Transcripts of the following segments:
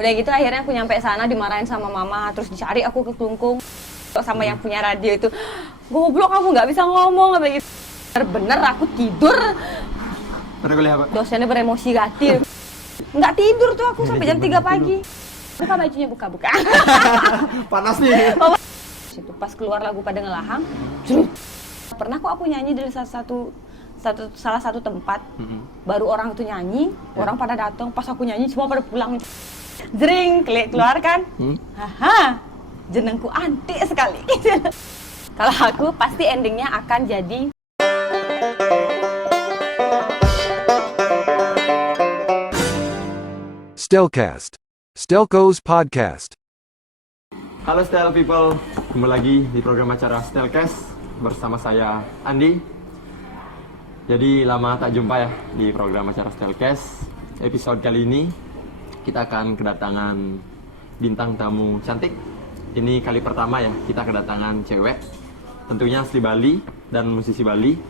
Udah gitu akhirnya aku nyampe sana dimarahin sama mama, terus dicari aku ke Kelungkung sama yang punya radio itu. Goblok kamu nggak bisa ngomong kayak gitu. Bener aku tidur. Pada kuliah apa? Dosennya beremosi gati. Nggak tidur tuh aku sampai jam 3 pagi. Buka bajunya, buka. Panas nih. Situ pas keluar lagu pada ngelahang. Pernah kok aku nyanyi dari salah satu tempat. Baru orang itu nyanyi, orang pada datang, pas aku nyanyi semua pada pulang. Jering, keluar kan? Haha. Jenengku antik sekali. Kalau aku pasti endingnya akan jadi Stelcast. Stelco's podcast. Halo Stel People, kembali lagi di program acara Stelcast bersama saya Andi. Jadi lama tak jumpa ya di program acara Stelcast. Episode kali ini kita akan kedatangan bintang tamu cantik. Ini kali pertama ya kita kedatangan cewek, tentunya asli Bali dan musisi Bali.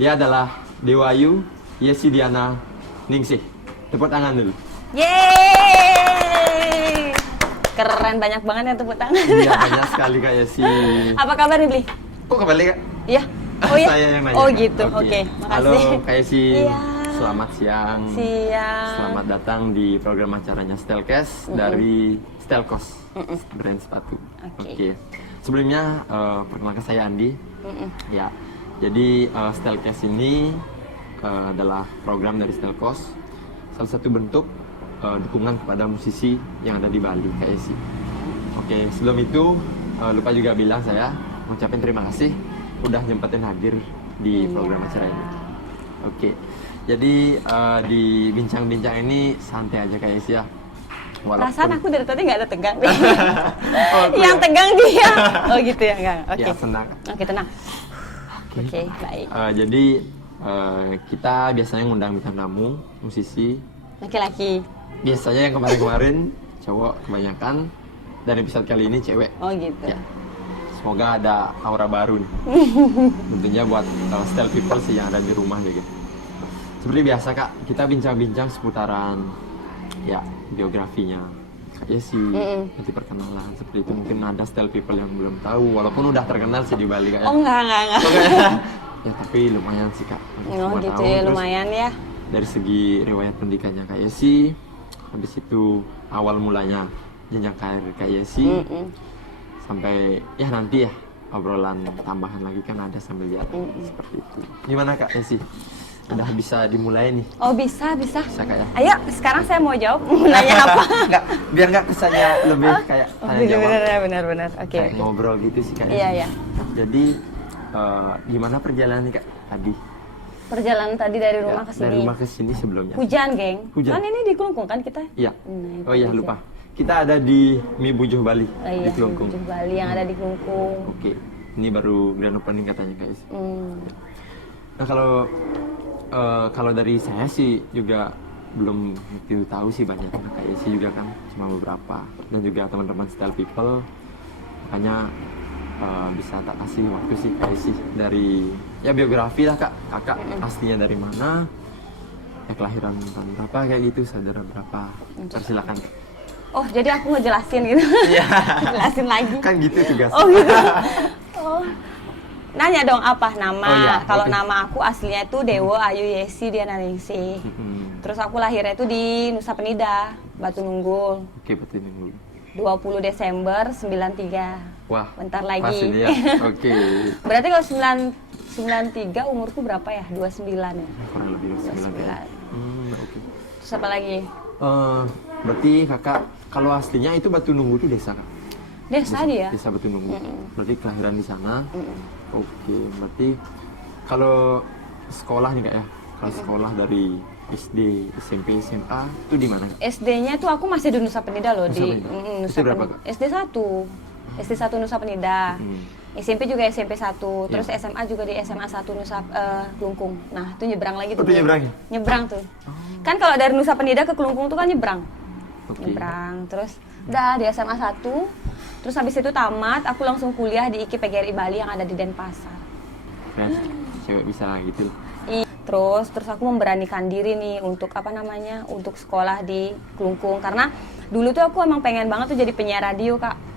Dia adalah Dewa Ayu Yesi Diana Ningsih. Tepuk tangan dulu. yeay! Keren, banyak banget yang tepuk tangan. Iya, banyak sekali Kak Yesi. Apa kabar nih, Bli? Kok kembali Kak? Iya. Oh iya. Saya yang nanya. Oh gitu. Oke, Halo makasih. Kak Yesi. Iya. Selamat siang. Siang. Selamat datang di program acaranya Stelcast dari Stelcos, brand sepatu. Oke. Sebelumnya perkenalkan saya Andi. Ya. Jadi Stelcast ini adalah program dari Stelcos. Salah satu bentuk dukungan kepada musisi yang ada di Bali, Kak Yesi. Oke, sebelum itu lupa juga bilang saya ngucapin terima kasih udah nyempetin hadir di program acara ini. Oke, jadi di bincang-bincang ini santai aja Kak Yesi ya. Perasaan aku dari tadi nggak ada tegang. Oh, Yang tegang dia. Oh gitu ya, enggak. Oke. Ya, senang. Oke, tenang. Oke, baik. Jadi kita biasanya ngundang bintang tamu, musisi. Laki-laki. Biasanya yang kemarin-kemarin cowok kebanyakan, dan episode kali ini cewek. Oh gitu. Ya. Semoga ada aura baru nih. Tentunya buat Stel People sih yang ada di rumah gitu. Seperti biasa Kak, kita bincang-bincang seputaran ya biografinya Kak Yesi, nanti perkenalan seperti itu. Mungkin ada Stel People yang belum tahu, walaupun udah terkenal sih di Bali Kak ya. Oh enggak. Ya tapi lumayan sih Kak. Oh Semua gitu tahu. ya, Terus lumayan ya. dari segi riwayat pendidikannya Kak Yesi, habis itu awal mulanya jenjang karir Kak Yesi, sampai ya nanti ya obrolan tambahan lagi kan ada sambil lihat seperti itu. Gimana Kak Yesi? Udah bisa dimulai nih? Oh bisa. Bisa Kak ya? Ayo, sekarang saya mau jawab. Mau nanya apa? Enggak, biar nggak kesannya lebih kayak tanya jawab. Benar. Oke. Kayak ngobrol gitu sih Kak. Iya. Jadi gimana perjalanan nih Kak tadi? Perjalanan tadi dari rumah ke Dari sini. rumah ke sini sebelumnya. Hujan, geng. Hujan. Kan ini di Kelungkung kan kita? Iya. Nah, Oh iya itu lupa. Kita ada di Mi Bujuh Bali Oh iya, di Kelungkung. Bujuh Bali yang ada di Kelungkung. Oke. Ini baru grand opening katanya guys. Nah kalau dari saya sih juga belum begitu tahu sih banyak. Nah, kayak sih juga kan cuma beberapa, dan juga teman-teman Stel People, makanya bisa tak kasih waktu sih kayak sih dari ya biografi lah Kak, kakak pastinya dari mana, ya kelahiran tahun berapa kayak gitu, saudara berapa, persilakan. Oh, jadi aku ngejelasin gitu. Iya. Jelasin lagi. Kan gitu tugas. Oh gitu. Oh. Nanya dong apa nama. Oh, iya. Kalau Oke. nama aku aslinya itu Dewa Ayu Yesi Diana Ningsih. Terus aku lahirnya itu di Nusa Penida, Batu Nunggul. Oke, betul dulu. 20 Desember 93. Wah. Bentar Pas lagi. ini ya. Oke. Berarti kalau 93 umurku berapa ya? 29 ya? Kurang lebih 9 ya. 29. Oke. Terus apa lagi? Berarti kakak kalau aslinya itu Batu Nunggu itu desa Kak? Desa dia. Desa Batu Nunggu. Berarti kelahiran di sana. Oke, berarti kalau sekolah nih Kak ya, kalau sekolah dari SD, SMP, SMA itu di mana? SD-nya tuh aku masih di Nusa Penida loh. Nusa Di Penida. Nusa Itu berapa, Penida. SD 1. SD 1 Nusa Penida. SMP juga SMP 1. Terus Iya. SMA juga di SMA 1 Nusa Kelungkung. Nah, itu nyebrang lagi tuh. Oh, itu Bu. nyebrang ya? Nyebrang tuh. Kan kalau dari Nusa Penida ke Kelungkung tuh kan nyebrang. Oke. Nyebrang. Terus udah di SMA 1. Terus habis itu tamat, aku langsung kuliah di IKI PGRI Bali yang ada di Denpasar. Keren, cewek bisa gitu. Terus aku memberanikan diri nih untuk untuk sekolah di Kelungkung, karena dulu tuh aku emang pengen banget tuh jadi penyiar radio, Kak.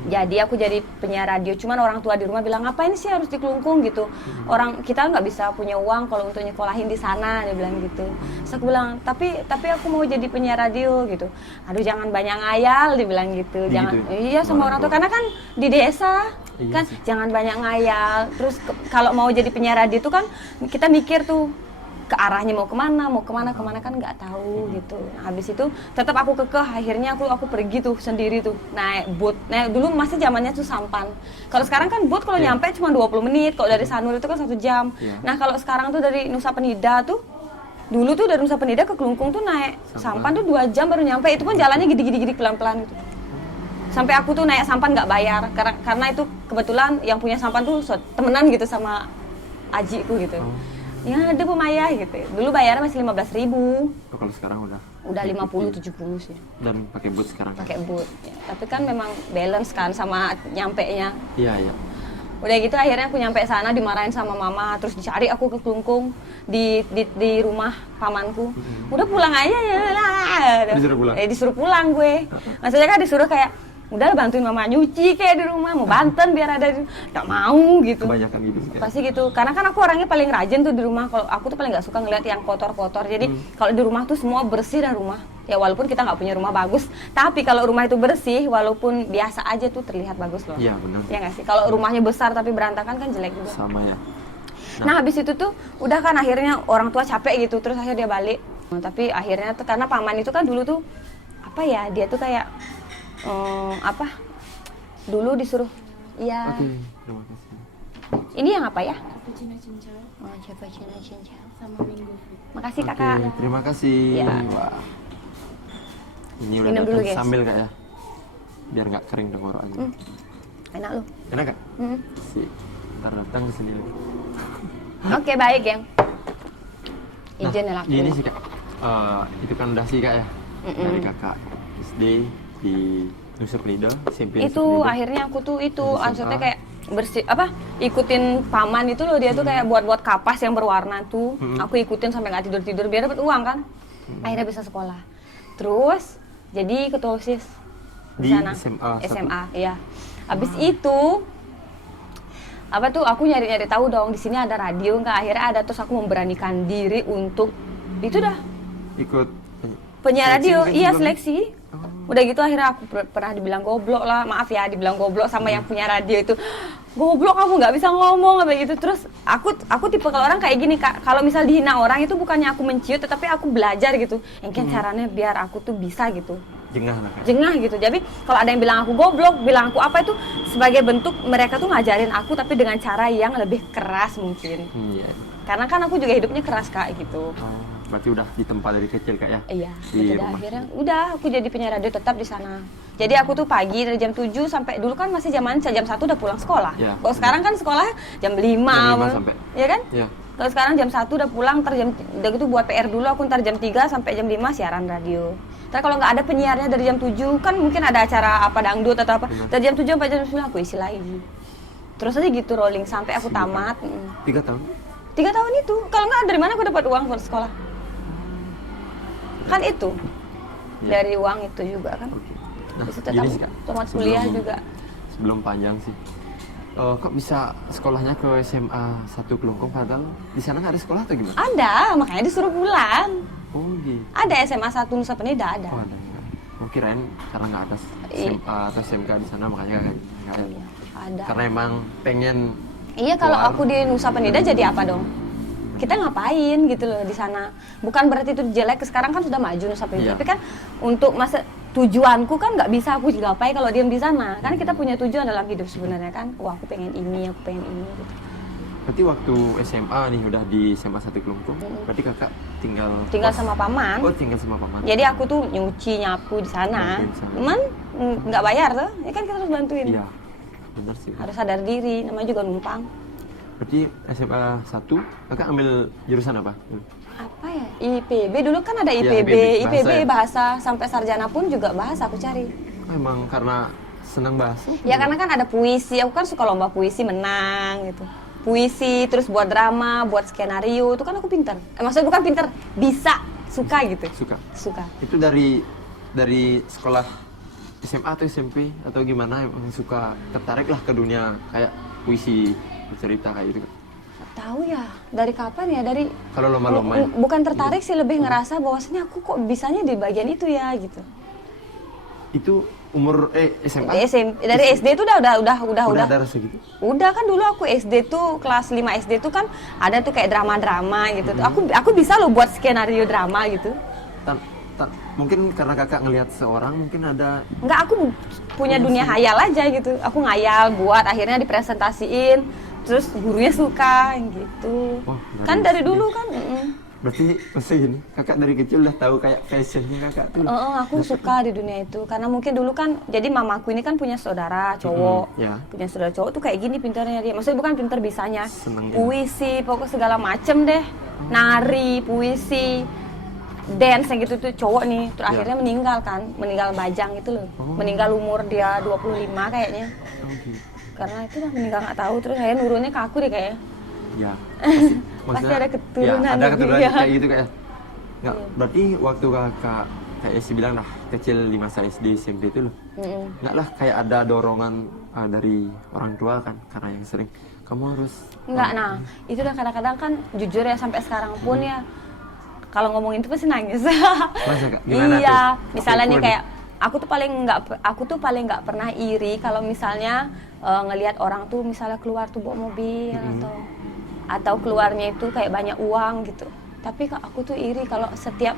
Jadi aku jadi penyiar radio, cuman orang tua di rumah bilang ngapain sih harus di Kelungkung gitu. Orang kita nggak bisa punya uang kalau untuk nyekolahin di sana, dia bilang gitu. Terus aku bilang tapi aku mau jadi penyiar radio gitu. Aduh jangan banyak ngayal, dia bilang gitu. Jangan gitu ya? iya sama orang tua, karena kan di desa kan sih. jangan banyak ngayal. Terus kalau mau jadi penyiar radio tuh kan kita mikir tuh ke arahnya mau kemana kan nggak tahu gitu. Nah, habis itu tetap aku kekeh, akhirnya aku pergi tuh sendiri tuh naik boat. Nah dulu masih zamannya tuh sampan. Kalau sekarang kan boat kalau nyampe cuma 20 menit, kalau dari Sanur itu kan 1 jam. Nah kalau sekarang tuh dari Nusa Penida tuh, dulu tuh dari Nusa Penida ke Kelungkung tuh naik sampan tuh 2 jam baru nyampe. Itu pun jalannya gidi pelan-pelan gitu. Sampai aku tuh naik sampan nggak bayar, karena itu kebetulan yang punya sampan tuh temenan gitu sama ajiku gitu. Ya ada pemayah gitu. Dulu bayarnya masih 15.000. Kalau sekarang udah 50-70 sih. Dan pakai boot sekarang. Pakai boot. Ya, tapi kan memang balance kan sama nyampe-nya. Iya. Udah gitu akhirnya aku nyampe sana dimarahin sama mama, terus dicari aku ke Kelungkung di rumah pamanku. Udah pulang aja ya lah. Disuruh pulang. Disuruh pulang gue. Maksudnya kan disuruh kayak udah bantuin mama nyuci kayak di rumah, mau banten biar ada, nggak mau gitu. Kebanyakan gitu sih. Pasti gitu, karena kan aku orangnya paling rajin tuh di rumah. Kalau aku tuh paling nggak suka ngeliat yang kotor-kotor. Jadi kalau di rumah tuh semua bersih dah rumah. Ya walaupun kita nggak punya rumah bagus, tapi kalau rumah itu bersih, walaupun biasa aja tuh terlihat bagus loh. Iya benar. Ya nggak sih? Kalau rumahnya besar tapi berantakan kan jelek juga. Sama ya. Nah habis itu tuh udah kan akhirnya orang tua capek gitu, terus akhirnya dia balik. Tapi akhirnya tuh karena paman itu kan dulu tuh dia tuh kayak dulu disuruh iya. Oke, terima kasih. Ini yang apa ya? Cappuccino cincau Oh, cappuccino cincau. sama mango fruit. Makasih Oke, kakak. terima kasih. Ya. Wah. Ini udah Minum dulu, datang guys. sambil Kak ya. Biar nggak kering tenggorokannya. Enak loh. Enak Kak? Sih. Ntar datang ke sini lagi. Oke baik yang. Nah, Izin ya laku. ini sih Kak. Itu kan udah sih Kak ya. Dari Kakak SD di Nusa Penida, SMP Nusa Itu Penida. akhirnya aku tuh itu SMA. maksudnya kayak ikutin paman itu loh, dia tuh kayak buat kapas yang berwarna tuh. Aku ikutin sampai nggak tidur biar dapat uang kan. Akhirnya bisa sekolah. Terus jadi ketua OSIS di Di sana. SMA, SMA, iya. Habis itu aku nyari tahu dong di sini ada radio nggak. Akhirnya ada, terus aku memberanikan diri untuk itu dah Ikut penyiar seleksi radio. mungkin Iya, sebelumnya? seleksi. Udah gitu akhirnya aku pernah dibilang goblok lah, maaf ya dibilang goblok sama yang punya radio itu. Goblok kamu nggak bisa ngomong kayak gitu. Terus aku tipe kalau orang kayak gini Kak, kalau misal dihina orang itu bukannya aku menciut, tetapi aku belajar gitu. Mungkin caranya biar aku tuh bisa gitu. Jengah lah Kak. Jengah gitu. Jadi kalau ada yang bilang aku goblok, bilang aku apa, itu sebagai bentuk mereka tuh ngajarin aku tapi dengan cara yang lebih keras mungkin. Iya. Karena kan aku juga hidupnya keras Kak gitu. Berarti udah ditempa dari kecil Kak ya? Iya, Di gitu dah. rumah. Akhirnya udah aku jadi penyiar radio tetap di sana. Jadi aku tuh pagi dari jam 7 sampai dulu kan masih jam 1 udah pulang sekolah. Iya. Kalau sekarang kan sekolah jam 5. Jam 5 sampai. Iya kan? Iya. Kalau sekarang jam 1 udah pulang, udah gitu buat PR dulu, aku ntar jam 3 sampai jam 5 siaran radio. Ntar kalau nggak ada penyiarnya dari jam 7, kan mungkin ada acara apa dangdut atau apa. Dari jam 7 sampai jam 9 aku isi lagi. Terus aja gitu rolling sampai aku tamat. 3 tahun? 3 tahun itu. Kalau nggak dari mana aku dapat uang buat sekolah? Kan itu. Iya. Dari uang itu juga kan. Oke. Nah, Terus gini sih Kak. tamat kuliah juga. Sebelum panjang sih. Kok bisa sekolahnya ke SMA 1 Kelungkung padahal di sana nggak ada sekolah atau gimana? Ada, makanya disuruh pulang. Oh gitu. Ada SMA 1 Nusa Penida ada. Oh ada. Oh kirain karena nggak ada SMA atau SMK di sana makanya nggak ada. Ada. Karena emang pengen. Iya, kalau keluar. aku di Nusa Penida jadi apa dong? Kita ngapain gitu loh di sana. Bukan berarti itu jelek, sekarang kan sudah maju Nusa Penida. Iya. Tapi kan untuk masa tujuanku kan nggak bisa aku gapai kalau diam di sana. Kan kita punya tujuan dalam hidup sebenarnya kan. Wah, aku pengen ini gitu. Berarti waktu SMA nih udah di SMA 1 Kelungkung. Berarti kakak tinggal Sama paman. Oh tinggal sama paman. Jadi aku tuh nyuci, nyapu di sana. Bantuin sana. Cuman nggak bayar tuh. Ya kan kita harus bantuin. Iya. Benar sih. Harus sadar diri, namanya juga numpang. Berarti SMA 1 kakak ambil jurusan apa? Apa ya? IPB dulu kan ada Iya, IPB, IPB, IPB bahasa ya? bahasa sampai sarjana pun juga bahasa aku cari. Emang karena senang bahasa? Ya karena kan ada puisi, aku kan suka lomba puisi menang gitu. puisi, terus buat drama, buat skenario, itu kan aku pinter. Maksudnya bukan pinter, bisa, suka gitu. Suka. Itu dari sekolah SMA atau SMP atau gimana yang suka tertarik lah ke dunia kayak puisi, bercerita kayak gitu? Tahu ya, dari kapan ya? Dari kalau lomba-lomba. Bukan tertarik sih, lebih ngerasa bahwasanya aku kok bisanya di bagian itu ya gitu. Itu umur SMA? Dari SD itu udah ada rasa gitu? Udah kan dulu aku SD tuh kelas 5 SD tuh kan ada tuh kayak drama-drama gitu. Aku bisa loh buat skenario drama gitu. Mungkin karena kakak ngelihat seorang mungkin ada. Enggak, aku punya dunia hayal aja gitu. Aku ngayal buat akhirnya dipresentasiin, terus gurunya suka gitu. Kan dari dulu kan. Berarti masa gini, kakak dari kecil udah tahu kayak fashionnya kakak tuh? Aku suka di dunia itu, karena mungkin dulu kan, jadi mamaku ini kan punya saudara cowok, punya saudara cowok tuh kayak gini pintarnya dia, maksudnya bukan pintar bisanya, puisi, pokok segala macem deh, nari, puisi, dance yang gitu tuh cowok nih, terus akhirnya meninggal bajang itu loh, meninggal umur dia 25 kayaknya, karena itu udah meninggal nggak tahu, terus akhirnya nurunnya ke aku deh kayaknya. Ya, pasti ada keturunan. Ya, ada keturunan kayak gitu kayak. Nggak, berarti waktu kakak kayak si bilang lah kecil di masa SD SMP itu loh. Nggak lah kayak ada dorongan dari orang tua kan karena yang sering kamu harus. Nggak, nah itu udah kadang-kadang kan jujur ya sampai sekarang pun ya kalau ngomongin itu pasti nangis. Masa kak? Gimana iya, tuh? misalnya nih kayak aku tuh paling nggak pernah iri kalau misalnya ngelihat orang tuh misalnya keluar tuh bawa mobil atau keluarnya itu kayak banyak uang gitu. Tapi aku tuh iri kalau setiap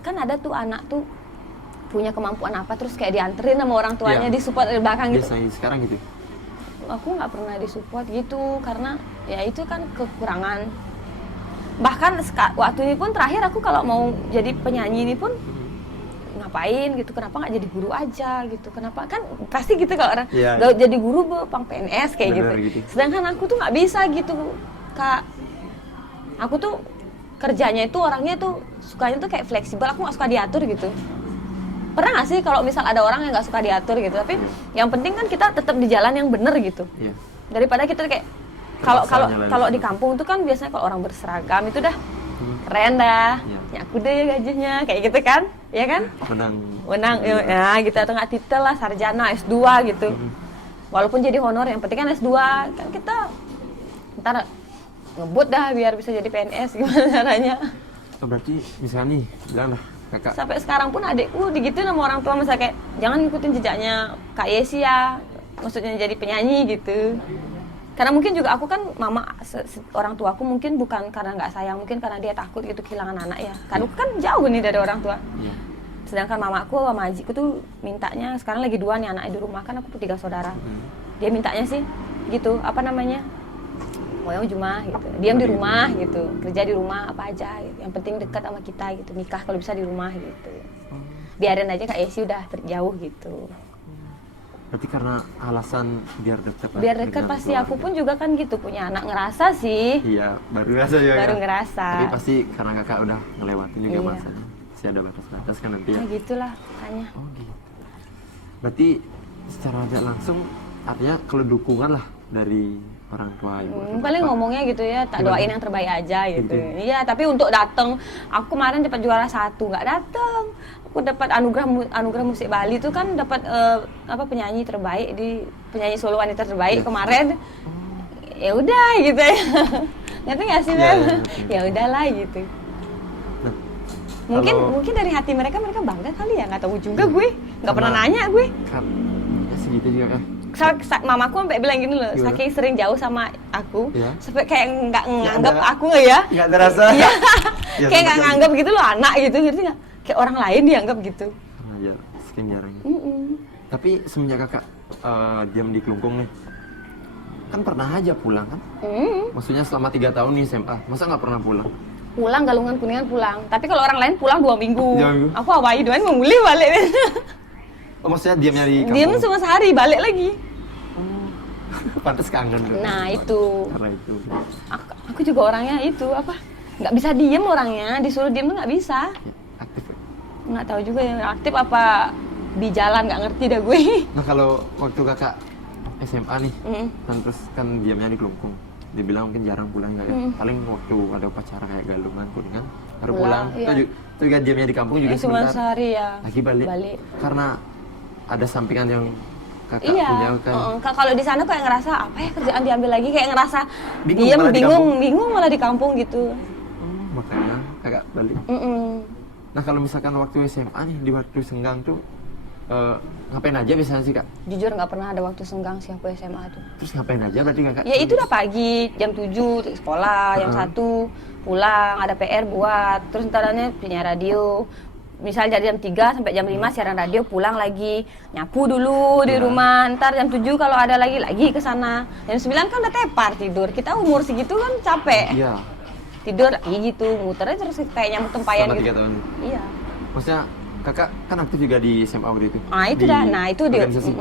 kan ada tuh anak tuh punya kemampuan apa terus kayak dianterin sama orang tuanya, disupport dari belakang gitu. Biasanya sekarang gitu. Aku nggak pernah disupport gitu karena ya itu kan kekurangan. Bahkan waktu ini pun terakhir aku kalau mau jadi penyanyi ini pun ngapain gitu, kenapa nggak jadi guru aja gitu, kenapa kan pasti gitu kalau orang nggak jadi guru pang PNS kayak gitu. Sedangkan aku tuh nggak bisa gitu kak, aku tuh kerjanya itu orangnya tuh sukanya tuh kayak fleksibel, aku nggak suka diatur gitu. Pernah nggak sih kalau misal ada orang yang nggak suka diatur gitu, tapi yang penting kan kita tetap di jalan yang bener gitu, daripada kita kayak kalau di kampung tuh kan biasanya kalau orang berseragam itu dah keren dah, ya aku deh gajinya kayak gitu kan, ya kan? Menang, ya gitu, atau nggak titel lah, sarjana, S2 gitu. Walaupun jadi honor, yang penting kan S2, kan kita ntar ngebut dah biar bisa jadi PNS, gimana caranya? Berarti misalnya nih, bilang lah kakak. Sampai sekarang pun adikku digituin sama orang tua, misalnya kayak jangan ngikutin jejaknya Kak Yesi ya, maksudnya jadi penyanyi gitu. Karena mungkin juga aku kan orang tua aku mungkin bukan karena nggak sayang, mungkin karena dia takut gitu kehilangan anak ya. Karena aku kan jauh nih dari orang tua. Sedangkan mamaku sama adikku tuh mintanya, sekarang lagi 2 nih anaknya di rumah, kan aku 3 saudara. Dia mintanya sih gitu, apa namanya, mau yang cuma gitu, diam di rumah gitu, kerja di rumah apa aja gitu. Yang penting dekat sama kita gitu, nikah kalau bisa di rumah gitu. Biarin aja Kak Yesi udah jauh gitu. Berarti karena alasan biar dekat. Biar dekat pasti aku pun juga kan gitu, punya anak ngerasa sih. Iya, baru ngerasa ya. Baru ngerasa. Tapi pasti karena kakak udah ngelewatin juga masanya. Masih ada batas-batas kan nanti ya. Nah gitulah makanya. Oh gitu. Berarti secara tidak langsung artinya kalau dukungan lah dari orang tua ibu. Paling ngomongnya gitu ya, tak doain yang terbaik aja gitu. Iya, tapi untuk datang, aku kemarin dapat juara 1 nggak datang. Aku dapat anugerah musik Bali itu kan dapat penyanyi terbaik penyanyi solo wanita terbaik kemarin. Ya udah gitu ya. Ngerti nggak sih Bel? Ya udahlah gitu. Nah, mungkin dari hati mereka bangga kali ya, nggak tahu juga gue, nggak pernah nanya gue. Ya segitu juga kan. Mamaku sampai bilang gini loh, saking sering jauh sama aku, sampai kayak nggak nganggap aku ya. Nggak terasa. Iya. Kayak nggak nganggap gitu loh anak gitu, ngerti nggak? Kayak orang lain dianggap gitu. Ya, saking jarangnya. Tapi semenjak kakak diam di Kelungkung nih, kan pernah aja pulang kan? Maksudnya selama 3 tahun nih SMA, masa nggak pernah pulang? Pulang, Galungan Kuningan pulang. Tapi kalau orang lain pulang 2 minggu. Aku awai doain mau mulai balik. Oh, maksudnya diamnya di kampung? Diam cuma sehari, balik lagi. Pantes kangen tuh. Nah itu. Karena itu. Aku juga orangnya itu nggak bisa diem orangnya, disuruh diem tuh nggak bisa. Aktif. Nggak tahu juga yang aktif apa di jalan, nggak ngerti dah gue. Nah kalau waktu kakak SMA nih, kan terus kan diamnya di Kelungkung. Dibilang mungkin jarang pulang nggak ya? Paling waktu ada upacara kayak galungan, kuningan, baru pulang. Iya. Itu juga diamnya di kampung juga Cuma sebentar. sehari ya. Lagi balik. Karena ada sampingan yang kakak Iya. punya kan. Kalau di sana kayak ngerasa apa ya kerjaan diambil lagi, kayak ngerasa Bingung diem, malah di bingung malah di kampung gitu. Makanya kakak balik. Nah kalau misalkan waktu SMA nih, di waktu senggang tuh ngapain aja biasanya sih kak? Jujur nggak pernah ada waktu senggang sih aku SMA tuh. Terus ngapain aja berarti kakak? Ya itu udah pagi, jam 7 sekolah, jam 1 pulang, ada PR buat, terus ntarannya punya radio. Misal dari jam 3 sampai jam 5 siaran radio, pulang lagi, nyapu dulu di rumah, ntar jam 7 kalau ada lagi ke sana. Jam 9 kan udah tepar tidur, kita umur segitu kan capek. Iya. Tidur lagi gitu, muternya terus kayak nyamuk tempayan Selama gitu. 3 tahun. Iya. Maksudnya kakak kan aktif juga di SMA waktu itu. Nah itu dah, nah itu dia. organisasi.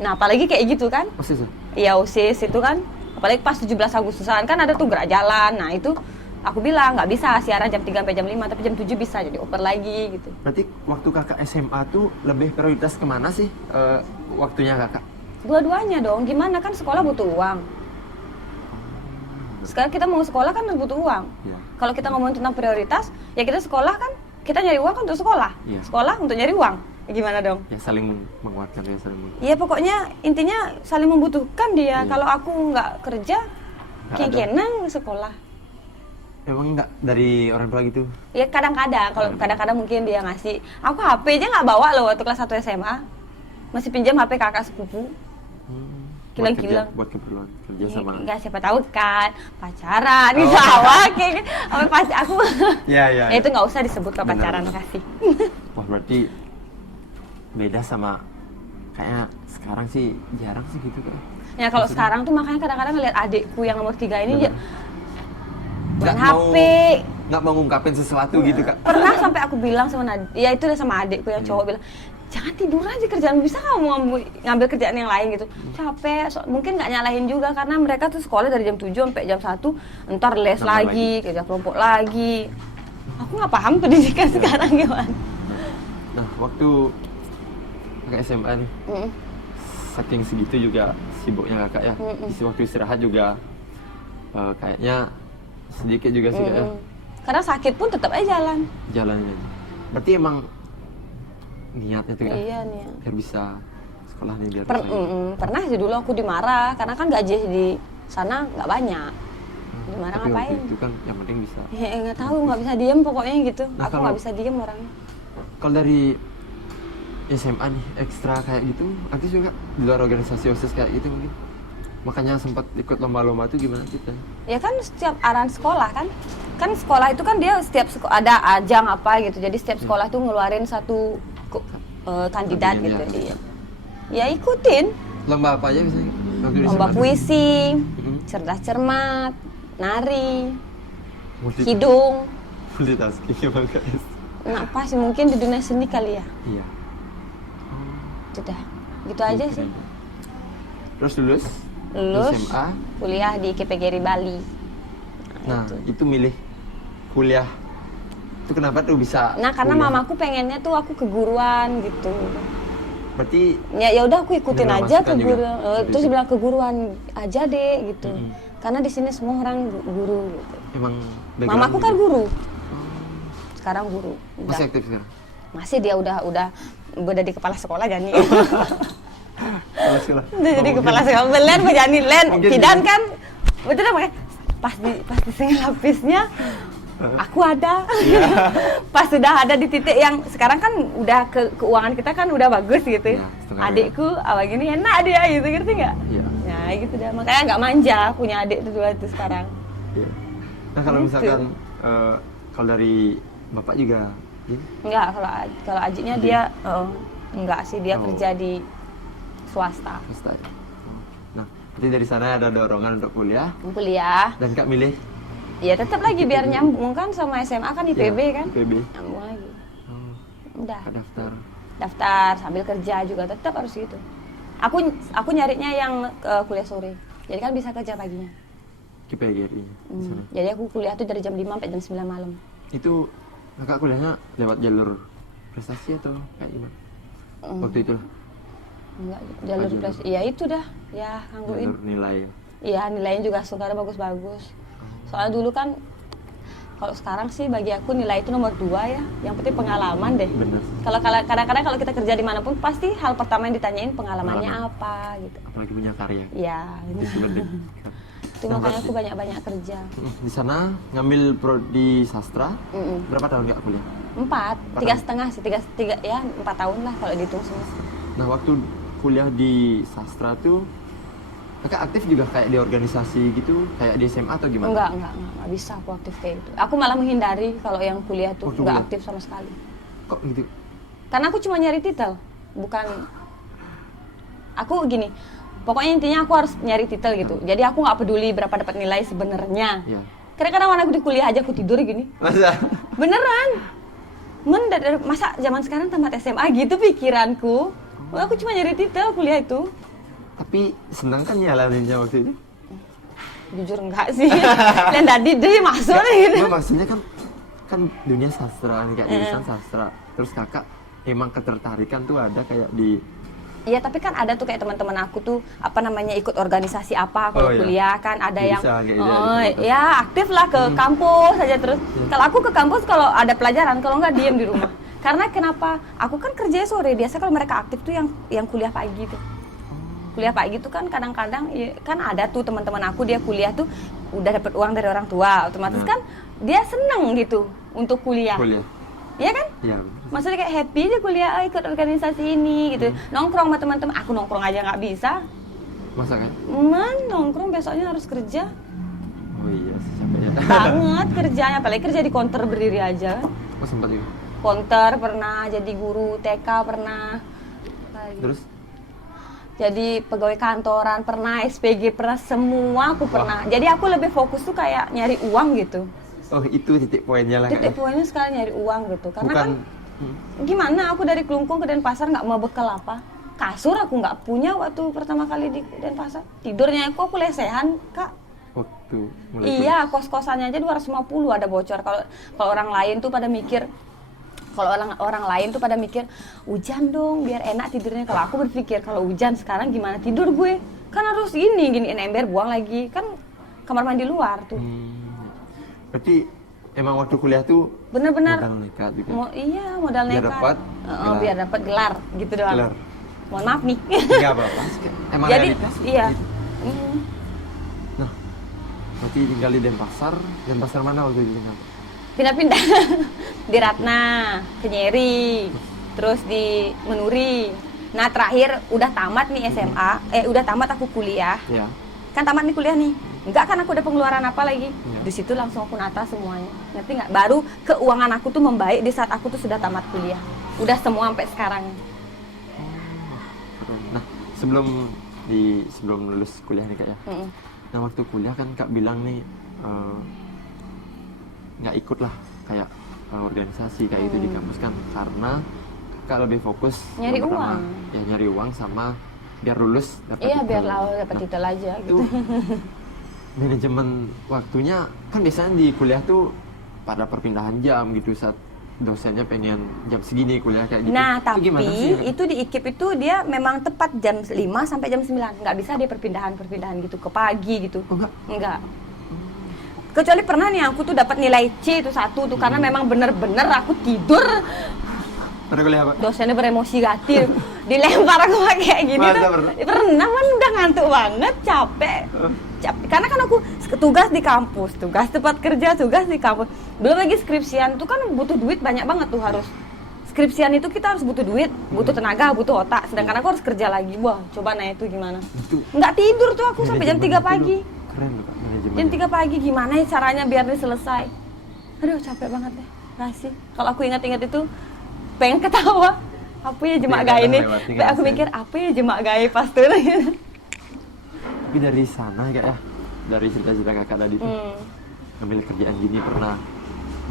Nah apalagi kayak gitu kan. Maksudnya? Iya OSIS itu kan, apalagi pas 17 Agustusan kan ada tuh gerak jalan. Nah itu aku bilang nggak bisa siaran jam 3 sampai jam 5, tapi jam 7 bisa jadi oper lagi gitu. Berarti waktu kakak SMA tuh lebih prioritas kemana sih waktunya kakak? Dua-duanya dong, gimana kan sekolah butuh uang. Sekarang kita mau sekolah kan butuh uang. Iya. Kalau kita ngomongin tentang prioritas, ya kita sekolah kan, kita nyari uang kan untuk sekolah. Iya. Sekolah untuk nyari uang. Ya gimana dong? Ya saling menguatkan ya, saling menguatkan. Iya pokoknya intinya saling membutuhkan dia. Iya. Kalau aku nggak kerja, Nggak kengkenang sekolah. Emang nggak dari orang tua gitu? Ya kadang-kadang, kalau kadang-kadang mungkin dia ngasih. Aku HP aja nggak bawa loh waktu kelas 1 SMA. Masih pinjam HP kakak sepupu. Kilang-kilang. Buat keperluan kerja sama. Enggak, siapa tahu kan pacaran gitu awal kayak apa pasti aku. Iya. Ya itu nggak usah disebut ke Benar. pacaran, makasih. Wah berarti beda sama kayak sekarang sih jarang sih gitu kan. Ya kalau sekarang tuh makanya kadang-kadang ngeliat adikku yang nomor 3 ini ya main Nggak HP. nggak mau ngungkapin sesuatu gitu kak. Pernah sampai aku bilang sama ya itu udah sama adikku yang cowok bilang, jangan tidur aja kerjaan, bisa kamu ngambil kerjaan yang lain gitu. Capek, mungkin nggak nyalahin juga karena mereka tuh sekolah dari jam 7 sampai jam 1, ntar les Nambah lagi, kerja kelompok lagi. Aku nggak paham pendidikan sekarang gimana. Nah waktu kakak SMA nih, saking segitu juga sibuknya kakak ya. Di waktu istirahat juga kayaknya sedikit juga sih kayaknya. Karena sakit pun tetap aja Jalannya. Berarti emang niatnya tuh kan? Iya nih. Biar bisa sekolah nih biar bisa. Pernah sih dulu aku dimarah karena kan gaji di sana nggak banyak. Dimarah Tapi ngapain? waktu itu kan yang penting bisa. Ya nggak tahu, nggak bisa diem pokoknya gitu. Nah, Aku nggak bisa diem orang. Kalau dari SMA nih ekstra kayak gitu, nanti juga di luar organisasi OSIS kayak gitu mungkin. Makanya sempat ikut lomba-lomba itu gimana kita? Ya kan setiap arahan sekolah kan sekolah itu kan dia setiap ada ajang apa gitu, jadi setiap sekolah tuh ngeluarin satu kandidat gitu. Ya. Ya ikutin Lomba apa aja biasanya? Waktu di lomba SMA? puisi, Mhm. cerdas cermat, nari, Multi- hidung. Multitasking emang guys. Nah apa sih mungkin di dunia seni kali ya. Iya. Sudah gitu aja sih. Terus lulus SMA. Kuliah di KPGRI Bali. Nah, itu milih kuliah. Itu kenapa tuh bisa? Nah karena kuliah? mamaku pengennya tuh aku keguruan gitu. Berarti Ya udah aku ikutin beneran aja masukan juga? keguruan. Terus dia bilang keguruan aja deh gitu. Karena di sini semua orang guru gitu. emang background Mamaku kan gitu? guru. Sekarang guru. Udah. Masih aktif sekarang? Masih dia udah di kepala sekolah Jani. Kalau sekolah. Udah jadi kepala sekolah. Belen Jani Len. Mungkin Kidan gitu. kan betul namanya. Pas di sini lapisnya aku ada. Pas sudah ada di titik yang sekarang kan udah keuangan kita kan udah bagus gitu. Ya, setengah Adikku awal gini enak dia gitu, ngerti nggak? Iya. Ya gitu dah. Makanya nggak manja punya adik itu dua itu sekarang. Iya. Nah, kalau Gitu. misalkan kalau dari Bapak juga gini? Enggak, kalau adiknya dia enggak sih, dia Oh. kerja di swasta. Swasta ya? Nah, berarti dari sana ada dorongan untuk kuliah Kuliah. dan Kak milih Ya tetap lagi biar nyambung kan sama SMA kan IPB ya, kan. IPB. Nyambung lagi. Oh, Udah. Kak daftar. Daftar sambil kerja juga tetap harus gitu. Aku nyarinya yang kuliah sore. Jadi kan bisa kerja paginya. KPGRI di sana. Jadi aku kuliah tuh dari jam 5 sampai jam 9 malam. Itu Kakak kuliahnya lewat jalur prestasi atau kayak gimana? Waktu itu lah. Enggak, jalur jalur. plus. Iya itu dah. Ya, ngangguin. Jalur nilai. Iya, nilainya juga sekarang bagus-bagus. Soalnya dulu kan kalau sekarang sih bagi aku nilai itu nomor 2 ya. Yang penting pengalaman deh. Bener. Kalau kadang-kadang kalau kita kerja dimanapun pasti hal pertama yang ditanyain pengalamannya apa gitu. Apalagi punya karya. Iya. Itu sebenarnya. Itu makanya aku banyak-banyak kerja. Di sana ngambil prodi sastra. Berapa tahun nggak kuliah? 4, 3,5 sih, 3 ya 4 tahun lah kalau dihitung semua. Nah waktu kuliah di sastra tuh kakak aktif juga kayak di organisasi gitu, kayak di SMA atau gimana? Enggak bisa aku aktif kayak gitu. Aku malah menghindari kalau yang kuliah tuh Waktu enggak kuliah? aktif sama sekali. Kok gitu? Karena aku cuma nyari titel, bukan aku gini. Pokoknya intinya aku harus nyari titel gitu. Jadi aku nggak peduli berapa dapat nilai sebenarnya. Iya. Kadang-kadang aku di kuliah aja aku tidur gini. Masa? Beneran. Masa zaman sekarang tamat SMA gitu pikiranku. Aku cuma nyari titel kuliah itu. Tapi senang kan nyalaninnya waktu itu? Jujur enggak sih. Dan tadi dia masuk gitu. Nggak, maksudnya kan dunia sastra nih, kayak jurusan sastra. Terus kakak emang ketertarikan tuh ada kayak di... Iya, tapi kan ada tuh kayak teman-teman aku tuh apa namanya ikut organisasi apa kalau Oh, iya. kuliah kan ada Bisa, yang kayak gitu. ya aktif lah ke kampus aja terus. Kalau aku ke kampus kalau ada pelajaran, kalau nggak diem di rumah. Karena kenapa? Aku kan kerjanya sore. Biasa kalau mereka aktif tuh yang kuliah pagi tuh. Kuliah pagi tuh kan kadang-kadang ya, kan ada tuh teman-teman aku dia kuliah tuh udah dapat uang dari orang tua, otomatis Nah. kan dia seneng gitu untuk kuliah. Kuliah? Iya kan? Iya. Maksudnya kayak happy aja kuliah, ikut organisasi ini gitu. Nongkrong sama teman-teman, aku nongkrong aja nggak bisa. Masa kan? Nongkrong besoknya harus kerja. Oh iya, sampai ya. Banget kerjanya, apalagi kerja di counter berdiri aja. Oh sempat juga. Counter pernah, jadi guru TK pernah. Lagi. Terus? Jadi pegawai kantoran pernah, SPG pernah, semua aku pernah. Jadi aku lebih fokus tuh kayak nyari uang gitu. Oh itu titik poinnya lah. Titik Kak. poinnya sekarang nyari uang gitu. Karena Bukan. kan gimana aku dari Kelungkung ke Denpasar nggak mau bekal apa? Kasur aku nggak punya waktu pertama kali di Denpasar. Tidurnya aku lesehan, Kak. Waktu mulai Iya, kos-kosannya aja 250 ada bocor. Kalau orang lain tuh pada mikir hujan dong biar enak tidurnya. Kalau aku berpikir kalau hujan sekarang gimana tidur gue? Kan harus giniin ember buang lagi. Kan kamar mandi luar tuh. Berarti emang waktu kuliah tuh Bener-bener modal nekat juga. modal Biar nekat. dapat gelar. Biar dapat gelar gitu doang. Gelar. Mohon maaf nih. Enggak apa-apa. Emang Jadi realitas. iya. Nah, berarti tinggal di Denpasar. Denpasar mana waktu itu tinggal? Pindah-pindah. Di Ratna, Kenyeri, terus di Menuri. Nah, terakhir udah tamat nih SMA, udah tamat aku kuliah. Ya. Kan tamat nih kuliah nih. Enggak kan aku ada pengeluaran apa lagi. Iya. Di situ langsung aku nata semuanya. Ngerti nggak? Baru keuangan aku tuh membaik di saat aku tuh sudah tamat kuliah. Udah semua sampai sekarang. Nah, sebelum lulus kuliah nih Kak ya. Nah, waktu kuliah kan Kak bilang nih nggak ikut lah kayak organisasi kayak itu di kampus kan karena Kak lebih fokus Nyari yang pertama, uang. ya nyari uang sama biar lulus dapat Iya, titel. biar dapat Nah, titel aja itu gitu. manajemen waktunya kan biasanya di kuliah tuh pada perpindahan jam gitu saat dosennya pengen jam segini kuliah kayak gitu. Nah, Itu tapi gimana sih? itu di IKIP itu dia memang tepat jam 5 sampai jam 9. Nggak bisa dia perpindahan gitu ke pagi gitu. Oh, enggak? Enggak. Kecuali pernah nih aku tuh dapat nilai C itu 1 tuh karena memang bener-bener aku tidur. Pada kuliah apa? Dosennya beremosi gati, dilempar aku kayak gini Masa tuh. pernah? Pernah kan udah ngantuk banget, capek. Karena kan aku tugas di kampus, tugas tempat kerja, tugas di kampus. Belum lagi skripsian tuh kan butuh duit banyak banget tuh harus. Skripsian itu kita harus butuh duit, butuh tenaga, butuh otak. Sedangkan aku harus kerja lagi. Wah, coba nah itu gimana? Itu Nggak tidur tuh aku sampai jam 3 manajemen pagi. itu keren loh Kak manajemen. Jam 3 pagi gimana ya caranya biar ini selesai? Aduh, capek banget deh. Kasih. Kalau aku ingat-ingat itu pengen ketawa. Apa ya jemak Iya, gaya ini? lewat, tinggal Aku selesai. mikir apa ya jemak gaya pas tuh. Tapi dari sana Kak ya, dari cerita-cerita Kakak tadi tuh ambil kerjaan gini pernah,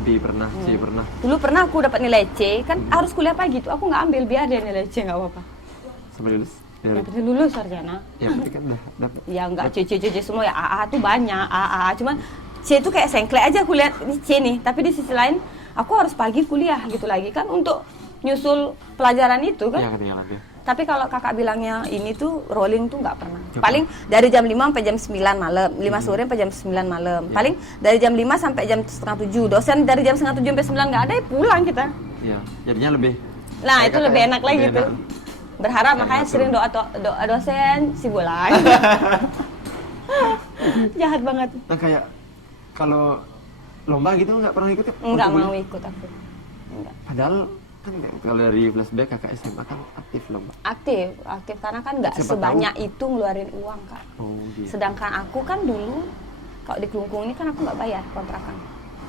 B pernah, C pernah. Dulu pernah aku dapat nilai C, kan harus kuliah pagi tuh. Aku nggak ambil biar dia nilai C nggak apa-apa. Sampai lulus. Ya, Yang penting lulus sarjana. ya berarti kan udah dapat. Ya nggak C semua ya AA tuh banyak AA. Cuman C itu kayak sengklek aja aku lihat ini C nih. Tapi di sisi lain aku harus pagi kuliah gitu lagi kan untuk nyusul pelajaran itu kan. Ya ketinggalan ya. Tapi kalau kakak bilangnya ini tuh rolling tuh nggak pernah. Paling dari jam 5 sampai jam 9 malam, 5 sore sampai jam 9 malam. Paling dari jam 5 sampai jam setengah 7. Dosen dari jam setengah 7 sampai 9 nggak ada, ya pulang kita. Iya, jadinya lebih. Nah, itu lebih enak lagi lebih gitu. enak. Berharap makanya sering doa dosen si bola. Jahat banget. Nah kayak kalau lomba gitu nggak pernah ikut ya? Enggak Waktu mau kuliah? ikut aku. Enggak. Padahal kan kalau dari flashback kakak SMA kan aktif lomba. Aktif karena kan nggak Siapa sebanyak itu ngeluarin uang kak. Oh gitu. Sedangkan aku kan dulu kalau di Kelungkung ini kan aku nggak bayar kontrakan.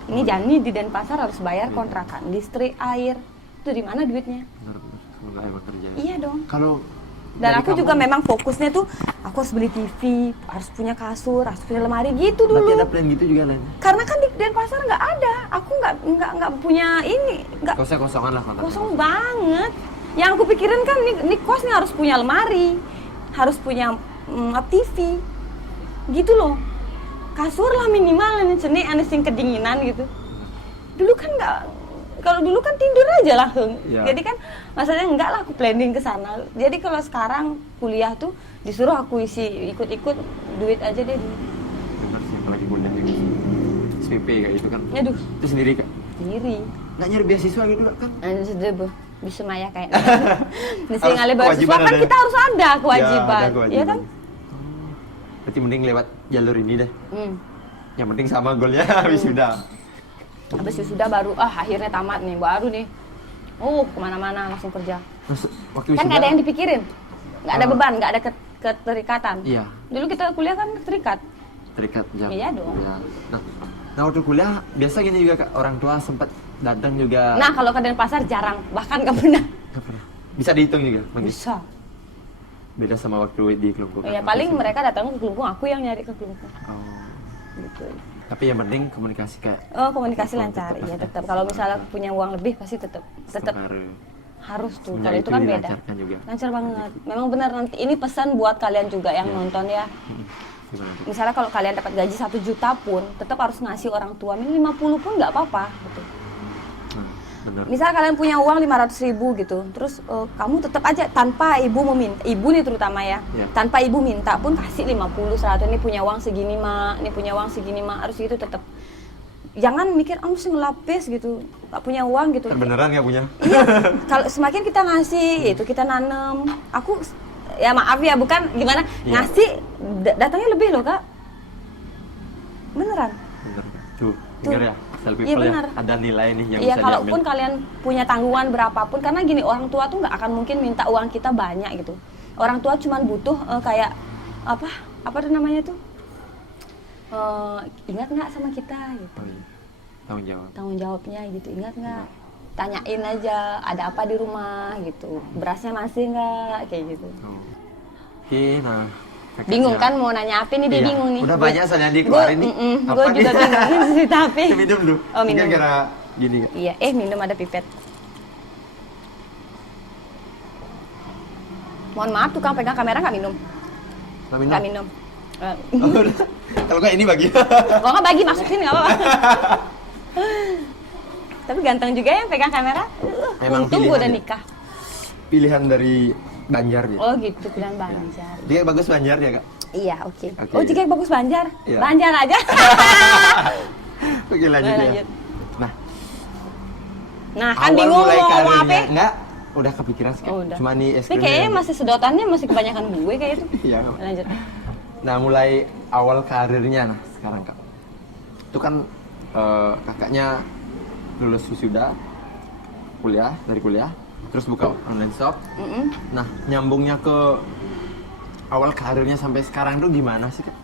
Ini Jani di Denpasar harus bayar kontrakan, listrik, air. Itu di mana duitnya? Benar-benar kalau nggak emang kerja. Iya dong. Kalau Dan dari aku kamu, juga memang fokusnya tuh aku harus beli TV, harus punya kasur, harus punya lemari gitu berarti dulu. ada plan gitu juga lain. Karena kan di Denpasar nggak ada, aku nggak punya ini, nggak Kosongan lah kontrak. kosong banget. Yang aku pikirin kan nih kos nih harus punya lemari, harus punya TV, gitu loh. Kasur lah minimal ini ceni ane sing kedinginan gitu. Dulu kan nggak, kalau dulu kan tidur aja lah, Ya. jadi kan maksudnya enggak lah aku planning ke sana. Jadi kalau sekarang kuliah tuh disuruh aku isi ikut-ikut duit aja deh. Benar sih, apalagi kuliah gitu. SPP kayak gitu kan. Aduh, Itu sendiri kak. diri. Nggak nyari beasiswa gitu kan? Sudah bu, bisa maya kayak. Mesti ngalih beasiswa kewajiban kan ada. kita harus ada Ya, kewajiban, ada kewajiban. ya kan? Berarti mending lewat jalur ini deh. Yang penting sama goalnya wisuda. Habis wisuda baru, akhirnya tamat nih, baru nih. Kemana-mana langsung kerja. Terus waktu Kan nggak ada yang dipikirin, nggak ada Oh. beban, nggak ada keterikatan. Iya, Dulu kita kuliah kan terikat. terikat jam. Iya dong. Ya. Nah waktu kuliah biasa gini juga kak, orang tua sempat datang juga. Nah kalau ke Denpasar jarang, bahkan nggak pernah. Nggak pernah. Bisa dihitung juga. Bagi. Bisa. Beda sama waktu di Kelungkung. Ya paling mereka datang ke Kelungkung, aku yang nyari ke Kelungkung. Oh. Gitu. Tapi yang penting komunikasi kak. Komunikasi Tetap, lancar, tetap. iya tetap. Kalau misalnya punya uang lebih pasti tetap Harus. harus tuh. Semenjak Kalau itu kan beda. dilancarkan juga. Lancar banget. Memang benar nanti ini pesan buat kalian juga yang nonton ya. Gimana tuh? Misalnya kalau kalian dapat gaji 1 juta pun, tetap harus ngasih orang tua minimal 50 pun nggak apa-apa. Gitu. Benar. Misal kalian punya uang 500.000 gitu, terus kamu tetap aja tanpa ibu meminta, ibu nih terutama ya, Ya. tanpa ibu minta pun kasih 50, 100, ini punya uang segini mak, ini punya uang segini mak, harus gitu tetap. Jangan mikir, mesti ngelapis gitu, gak punya uang gitu. Kan beneran nggak punya? Iya, kalau semakin kita ngasih, itu kita nanam. Aku, ya maaf ya, bukan gimana, Iya. ngasih, datangnya lebih loh kak. Beneran. Bener kak. Tuh, dengar ya. Self Iya, people ya. benar. Ada nilai nih yang Iya, bisa kalaupun diambil. kalian punya tanggungan berapapun, karena gini orang tua tuh nggak akan mungkin minta uang kita banyak gitu. Orang tua cuma butuh kayak apa tuh namanya tuh, ingat nggak sama kita gitu, Oh, iya. Tanggung jawab. tanggung jawabnya gitu, ingat nggak, tanyain aja ada apa di rumah gitu, berasnya masih nggak kayak gitu. Oh. Oke, nah. kakaknya- Bingung kan mau nanya apa nih, dia Iya, bingung nih. udah banyak soalnya dikeluarin nih. Gue Apa juga nih? bingung ini cerita apa. Minum dulu. Oh, minum. Mungkin karena gini kak. Iya, minum ada pipet. Mohon maaf, tukang pegang kamera nggak minum? Nggak minum? Nggak minum. Oh, udah. Kalau nggak ini bagi. Kalau nggak bagi masuk sini nggak apa-apa. Tapi ganteng juga ya yang pegang kamera. Emang Untung gue pilihan udah ya? nikah. Pilihan dari Banjar gitu. Oh gitu, pilihan Banjar. Dia bagus Banjar ya kak? Iya, oke. Oke. Oh jika bagus Banjar, Iya. Banjar aja. Oke lanjut Boleh, ya. lanjut. Nah, Nah kan awal bingung mulai mau ngomong apa. karirnya enggak, udah kepikiran sih. Kak. Oh, udah. Cuma nih es Ini krimnya kayaknya yang- masih sedotannya masih kebanyakan gue kayak itu. Iya, nggak apa. Lanjut. Nah, mulai awal karirnya nah sekarang kak. Itu kan kakaknya lulus wisuda, dari kuliah, terus buka online shop. Mm-mm. Nah, nyambungnya ke awal karirnya sampai sekarang tuh gimana sih kak?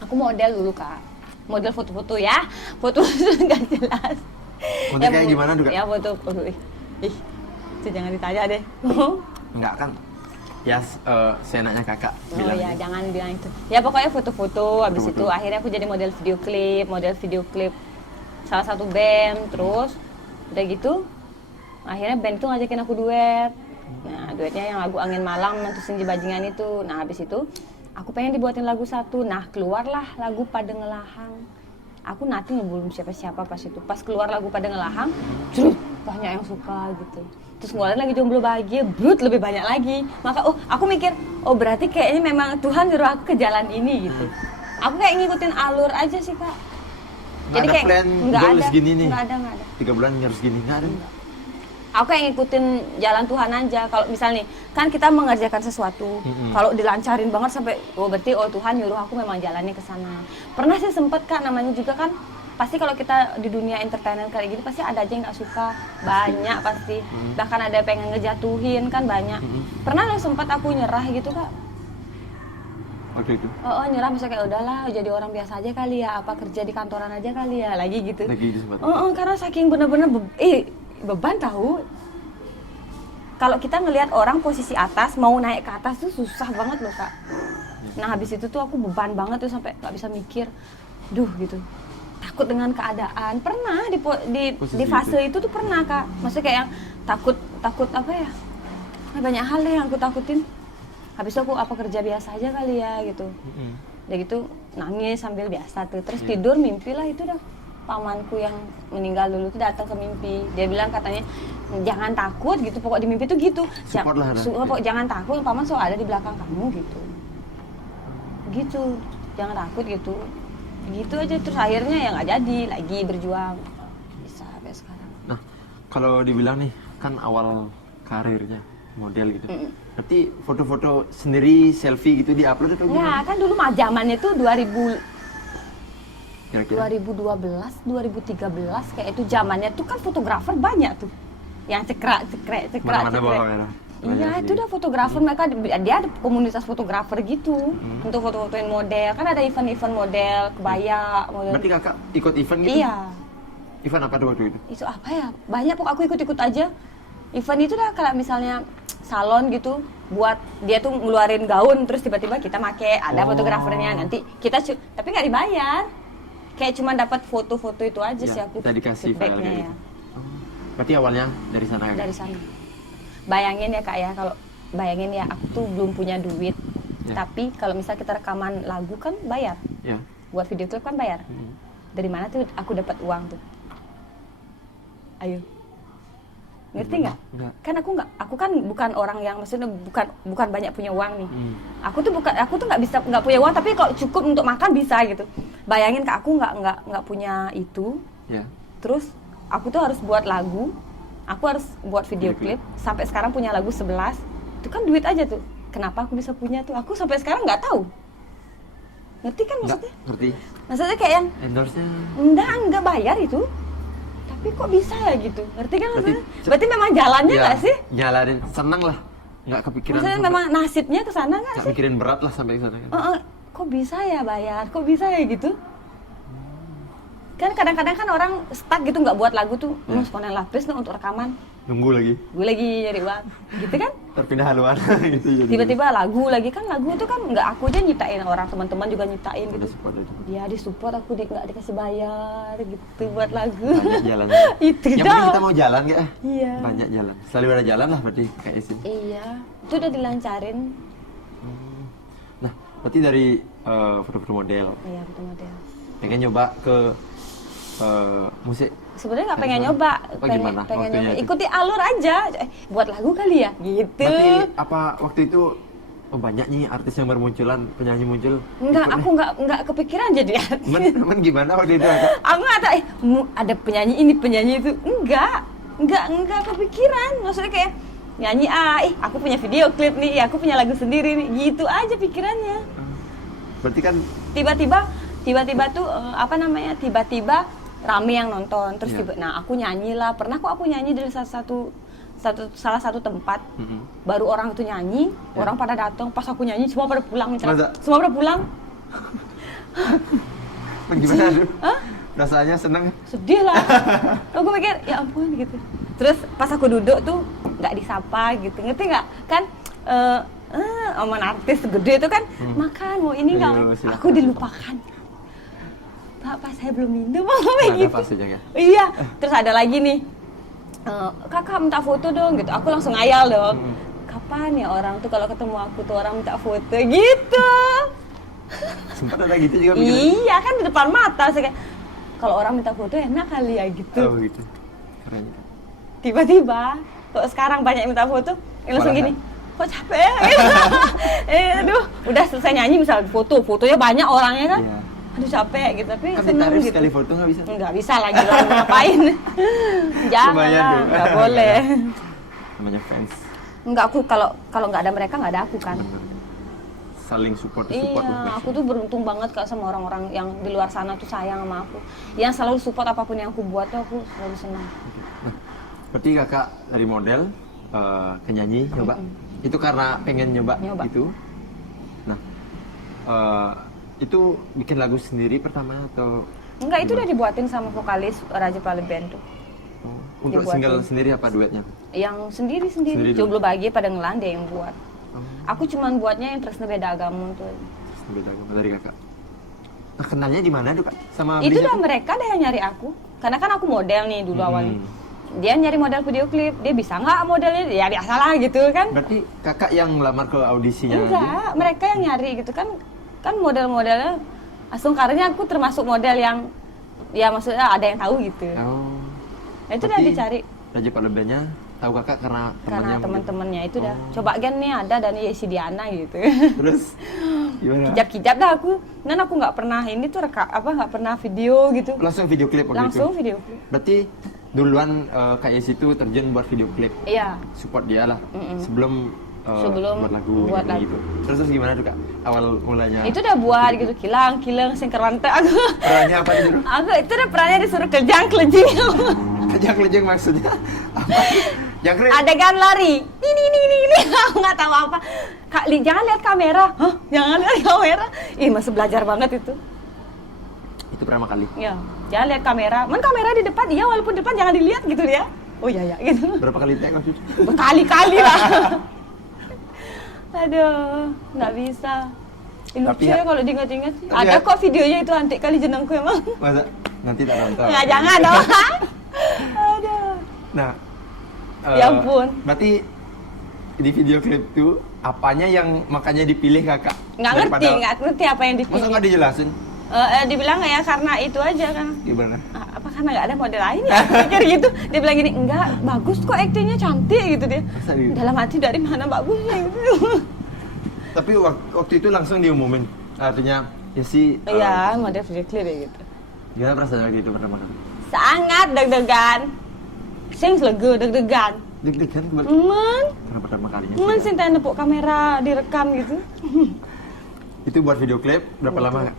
Aku model dulu kak, model foto-foto ya, foto nggak jelas. Model kayak gimana tuh, Kak? Ya foto, ih, itu jangan ditanya deh. Enggak kan? Ya, seenaknya kakak Oh bilang. ya, jangan bilang itu. Ya pokoknya foto-foto, habis itu Foto-foto. akhirnya aku jadi model video klip salah satu band, terus udah gitu, akhirnya band itu ngajakin aku duet. Nah, duetnya yang lagu Angin Malam, Mentusin Bajingan itu. Nah, habis itu aku pengen dibuatin lagu satu. Nah, keluarlah lagu Pada Ngelahang. Aku nanti belum siapa-siapa pas itu. Pas keluar lagu Pada Ngelahang, banyak yang suka gitu. terus ngeliatin lagi jomblo bahagia, brut lebih banyak lagi. Maka aku mikir, berarti kayaknya memang Tuhan nyuruh aku ke jalan ini gitu. Aku kayak ngikutin alur aja sih Kak. Nggak ada plan goal segini nih. Nggak ada. 3 bulan harus gini, nggak ada. Aku kayak ngikutin jalan Tuhan aja. Kalau misalnya kan kita mengerjakan sesuatu, kalau dilancarin banget sampai berarti Tuhan nyuruh aku memang jalannya ke sana. Pernah sih sempet Kak, namanya juga kan pasti kalau kita di dunia entertainment kayak gini pasti ada aja yang nggak suka, banyak pasti. Bahkan ada yang pengen ngejatuhin kan banyak. Pernah loh sempat aku nyerah gitu Kak. Waktu itu? Nyerah, maksudnya kayak udahlah jadi orang biasa aja kali ya, apa kerja di kantoran aja kali ya, lagi gitu. Lagi itu sempat. Karena saking bener-bener beban tahu. Kalau kita ngelihat orang posisi atas mau naik ke atas tuh susah banget loh Kak. Nah habis itu tuh aku beban banget tuh sampai nggak bisa mikir, gitu. Takut dengan keadaan. Pernah di fase itu tuh pernah Kak. Maksudnya kayak yang takut apa ya? Banyak hal deh yang aku takutin. Habis itu aku apa kerja biasa aja kali ya gitu. Udah gitu nangis sambil biasa tuh. Terus tidur mimpi lah itu dah. Pamanku yang meninggal dulu tuh datang ke mimpi. Dia bilang katanya jangan takut gitu. Pokok di mimpi tuh gitu. Jangan takut, paman selalu ada di belakang kamu gitu. Gitu. Jangan takut gitu. Gitu aja, terus akhirnya ya nggak jadi lagi berjuang bisa sampai sekarang. Nah kalau dibilang nih kan awal karirnya model gitu, berarti foto-foto sendiri selfie gitu diupload atau gimana? Ya kan dulu mah zamannya tuh 2000 Kira-kira? 2012 2013 kayak itu zamannya tuh kan fotografer banyak tuh yang cekrek. Mana-mana bawa kamera. Iya, itu udah fotografer, mereka dia ada komunitas fotografer gitu untuk foto-fotoin model. Kan ada event-event model, kebaya, model. Berarti kakak ikut event gitu? Iya. Event apa tuh waktu itu? Itu apa ya? Banyak pokok aku ikut-ikut aja. Event itu dah kayak misalnya salon gitu, buat dia tuh ngeluarin gaun terus tiba-tiba kita make, ada fotografernya, nanti kita tapi nggak dibayar. Kayak cuma dapat foto-foto itu aja sih aku. Kita dikasih file kayak gitu. Berarti awalnya dari sana ya? Dari sana. Bayangin ya Kak ya, kalau bayangin ya aku tuh belum punya duit, tapi kalau misal kita rekaman lagu kan bayar, buat video klip kan bayar. Dari mana tuh aku dapat uang tuh? Ayo, ngerti nggak? Kan aku kan bukan orang yang maksudnya bukan banyak punya uang nih. Aku tuh nggak punya uang, tapi kalau cukup untuk makan bisa gitu. Bayangin Kak, aku nggak punya itu. Terus aku tuh harus buat lagu. Aku harus buat video klip, sampai sekarang punya lagu 11, itu kan duit aja tuh. Kenapa aku bisa punya tuh? Aku sampai sekarang nggak tahu. Ngerti kan maksudnya? Ngerti. Maksudnya kayak yang endorse-nya? Enggak bayar itu. Tapi kok bisa ya gitu? Ngerti kan maksudnya? Berarti memang jalannya nggak sih? Jalanin, seneng lah. Nggak kepikiran. Maksudnya memang nasibnya ke sana nggak sih? Nggak mikirin berat lah sampai ke sana kan? Kok bisa ya bayar? Kok bisa ya gitu? Kan kadang-kadang kan orang stuck gitu nggak buat lagu tuh, sekolah lapis nih untuk rekaman. Nunggu lagi. Gue lagi nyari uang, gitu kan? Terpindah haluan gitu. Tiba-tiba lagu lagi kan, lagu itu kan nggak aku aja nyiptain, orang teman-teman juga nyiptain gitu. Dia disupport, aku nggak dikasih bayar gitu buat lagu. Banyak jalan. Itu yang penting kita mau jalan nggak? Iya. Banyak jalan. Selalu ada jalan lah berarti kayak isi. Iya, itu udah dilancarin. Nah, berarti dari foto-foto model. Iya, foto model. Pengen nyoba ke musik. Sebenarnya nggak pengen nyoba, pengen nyoba. Ikuti alur aja, buat lagu kali ya, gitu. Berarti apa waktu itu banyak nih artis yang bermunculan, penyanyi muncul? Enggak, aku nggak kepikiran jadi artis. Men gimana waktu itu? Aku nggak tahu, ada penyanyi ini, penyanyi itu, enggak kepikiran. Maksudnya kayak nyanyi, aku punya video klip nih, aku punya lagu sendiri nih, gitu aja pikirannya. Berarti kan tiba-tiba tuh tiba-tiba rame yang nonton, terus nah aku nyanyi lah, pernah kok aku nyanyi dari salah satu tempat, baru orang itu nyanyi, orang pada datang, pas aku nyanyi semua pada pulang, semua pada pulang. Gimana tuh? Rasanya seneng? Sedih lah, aku mikir ya ampun gitu. Terus pas aku duduk tuh nggak disapa gitu, ngerti nggak? Kan omongan artis gede itu kan makan mau ini nggak? Aku dilupakan. Pak, saya belum minum, kayak gitu. Iya, terus ada lagi nih, kakak minta foto dong, gitu. Aku langsung ngayal dong. Kapan ya orang tuh kalau ketemu aku tuh orang minta foto gitu? Sempat ada gitu juga. Iya kan di depan mata sih kayak, kalau orang minta foto enak kali ya gitu. Oh gitu. Keren. Tiba-tiba Kok sekarang banyak yang minta foto, langsung Malah. gini, kok capek? Aduh, udah selesai nyanyi misal fotonya banyak orangnya kan, Iya. aduh capek gitu, tapi Kan seneng ditaruh gitu. sekali foto nggak bisa. Nggak bisa lagi lah, ngapain? Jangan Lumayan lah, tuh. nggak boleh. Namanya fans. Enggak, aku kalau nggak ada mereka nggak ada aku kan. Bener. Saling support Iya, lah. aku tuh beruntung banget Kak sama orang-orang yang di luar sana tuh sayang sama aku. Yang selalu support apapun yang aku buat tuh aku selalu senang. Nah, berarti kakak dari model ke nyanyi nyoba. Itu karena pengen nyoba. Nyoba. Gitu. Nah, itu bikin lagu sendiri pertama atau Enggak, itu udah dibuatin sama vokalis Raja Pali Band tuh. untuk Dibuatin. single sendiri apa duetnya? Yang Sendiri sendiri-sendiri. dulu. Jomblo Bahagia pada ngelan dia yang buat. Oh, Aku cuman buatnya yang Tresna Beda Agama tuh. beda agama dari kakak. Nah, kenalnya di mana tuh kak? Sama Itu belinya udah tuh? mereka dah yang nyari aku. Karena kan aku model nih dulu Hmm. awalnya. Dia nyari model video klip, dia bisa nggak modelnya? Ya biasalah gitu kan. Berarti kakak yang melamar ke audisinya? aja? Enggak, mereka yang nyari gitu kan. Kan model-modelnya langsung karena aku termasuk model yang ya maksudnya ada yang tahu gitu. Oh. Nah, itu udah Berarti dicari Raja Palembangnya tahu kakak karena karena temannya. teman-temannya itu dah. Oh. Coba gen nih ada dan ya si Diana gitu. Terus gimana? Kijap-kijap dah aku. Dan aku nggak pernah ini tuh nggak pernah video gitu. Langsung video klip waktu Langsung itu? video klip. Berarti duluan Kak Yesi itu terjun buat video klip. Iya. Support dia lah. Mm-mm. Sebelum Sebelum buat lagu buat ini lagu. gitu. Terus gimana tuh kak? Awal mulanya? Itu udah buat gitu kilang sing kerante aku. Perannya apa dulu? Aku itu udah perannya disuruh kelejang. Kejang-kejang maksudnya apa? Jangkrik? Adegan lari. Ini. Aku nggak tahu apa. Kak, jangan lihat kamera. Hah? Jangan lihat kamera. Ih, masih belajar banget itu. Itu pertama kali. Ya, jangan lihat kamera. Man kamera di depan, iya walaupun depan jangan dilihat gitu dia. Oh iya gitu. Berapa kali take waktu itu? Berkali-kali lah. Aduh, nggak bisa. Ih, lucu Tapi ya ya- kalau diingat-ingat. tapi Ada ya- kok videonya itu antik kali jenengku emang. Masa? Nanti tak nonton. Nggak, jangan dong. Aduh. Nah, Ya ampun. Berarti di video klip itu apanya yang makanya dipilih kakak? Nggak ngerti apa yang Masa dipilih. nggak dijelasin? Dibilang ya karena itu aja kan. Gimana? Apa karena nggak ada model lain ya? Pikir gitu. Dia bilang gini, enggak, bagus kok aktingnya, cantik gitu dia. Masa gitu? Dalam hati dari mana bagusnya gitu. Tapi waktu itu langsung diumumin. Artinya Yesi. Iya, model video klip ya gitu. Gimana perasaan waktu itu pertama kali? Sangat deg-degan. Sing selego deg-degan. Deg-degan kembali. Karena pertama kalinya. Sing tanya nepuk kamera direkam gitu. Itu buat video klip berapa lama kak?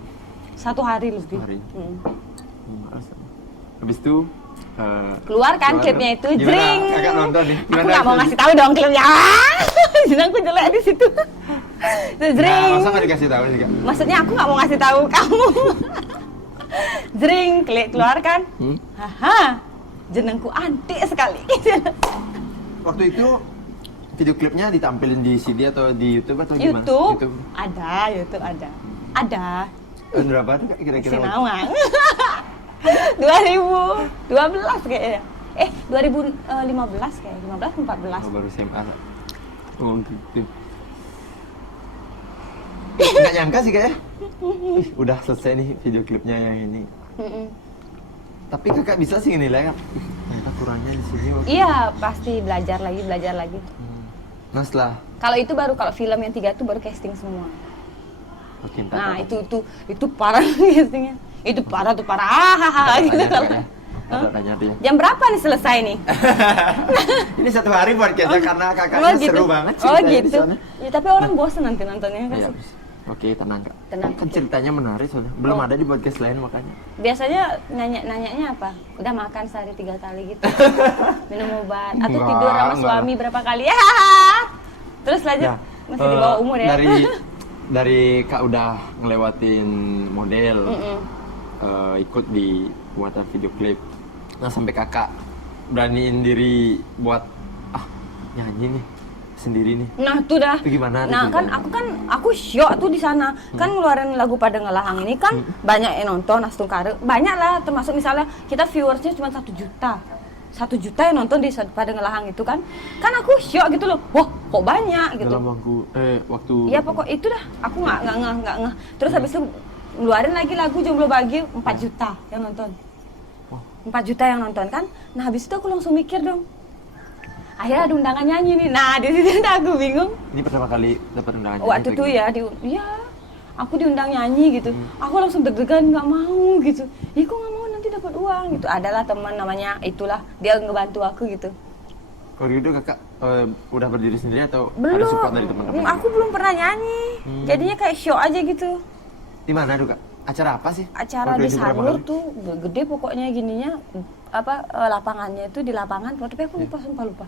1 hari lebih. 1 hari. Hmm. Habis itu Keluar kan klipnya itu, Gimana? jring. Kakak nonton nih. Aku nggak mau ngasih tahu dong klipnya. Aku jelek di situ. Terus Nah, jring. masa nggak dikasih tahu sih kak? Maksudnya aku nggak mau ngasih tahu kamu. Jring, klik keluar kan? Haha, jenengku antik sekali. Waktu itu video klipnya ditampilin di CD atau di YouTube atau gimana? YouTube. Ada, YouTube ada. Ada. Tahun berapa tuh kak kira-kira? Sinawang. 2012 kayaknya. 2015 kayak, 15 14. Oh, baru SMA. Oh gitu. Nggak nyangka sih kayaknya. Udah selesai nih video klipnya yang ini. Mm-mm. Tapi kakak bisa sih nilai kan? Ternyata kurangnya di sini. Iya, pasti belajar lagi. Nah setelah Kalau itu baru kalau film yang 3 itu baru casting semua. Oke, ntar Nah, apa? itu parah castingnya. Itu parah tuh parah. Hahaha gitu. Tanya tuh ya. Jam berapa nih selesai nih? Ini 1 hari buat kita karena kakaknya seru banget Oh ceritanya di gitu. sana. Ya, tapi orang bosan nanti nontonnya kan. Iya, oke, tenang kak. Tenang. Kan ceritanya menarik soalnya. Belum Oh. ada di podcast lain makanya. Biasanya nanyanya apa? Udah makan sehari 3 kali gitu. Minum obat atau Enggak, tidur sama enggak. suami berapa kali? Ya. Terus lanjut. Nah, Masih di bawah umur ya. Dari kak udah ngelewatin model, ikut di buatan video klip. Nah sampai kakak beraniin diri buat nyanyi nih sendiri nih. Nah, tuh dah. Itu gimana? Nah, Itu kan gimana? aku syok tuh di sana. Kan ngeluarin lagu Pada Ngelahang ini kan banyak yang nonton Astung Kare. Banyak lah, termasuk misalnya kita viewersnya cuma 1 juta. 1 juta yang nonton di Pada Ngelahang itu kan. Kan aku syok gitu loh. Wah, kok banyak gitu. Dalam waktu. Ya pokok itu dah. Aku nggak ngeh. Terus habis itu ngeluarin lagi lagu Jomblo Bahagia 4 juta yang nonton. 4 juta yang nonton kan. Nah, habis itu aku langsung mikir dong. Akhirnya ada undangan nyanyi nih. Nah, di situ aku bingung. Ini pertama kali dapat undangan Waktu itu ya, aku diundang nyanyi gitu. Aku langsung deg-degan, nggak mau gitu. Ih, kok nggak mau, nanti dapat uang gitu. Adalah teman namanya itulah, dia ngebantu aku gitu. Kalau gitu kakak udah berdiri sendiri atau ada Belum, support dari teman-teman? aku belum pernah nyanyi. Jadinya kayak show aja gitu. Di mana tuh kak? Acara apa sih? Acara Waktu di itu berapa Sanur kali? tuh gede pokoknya gininya, lapangannya itu di lapangan, tapi aku lupa.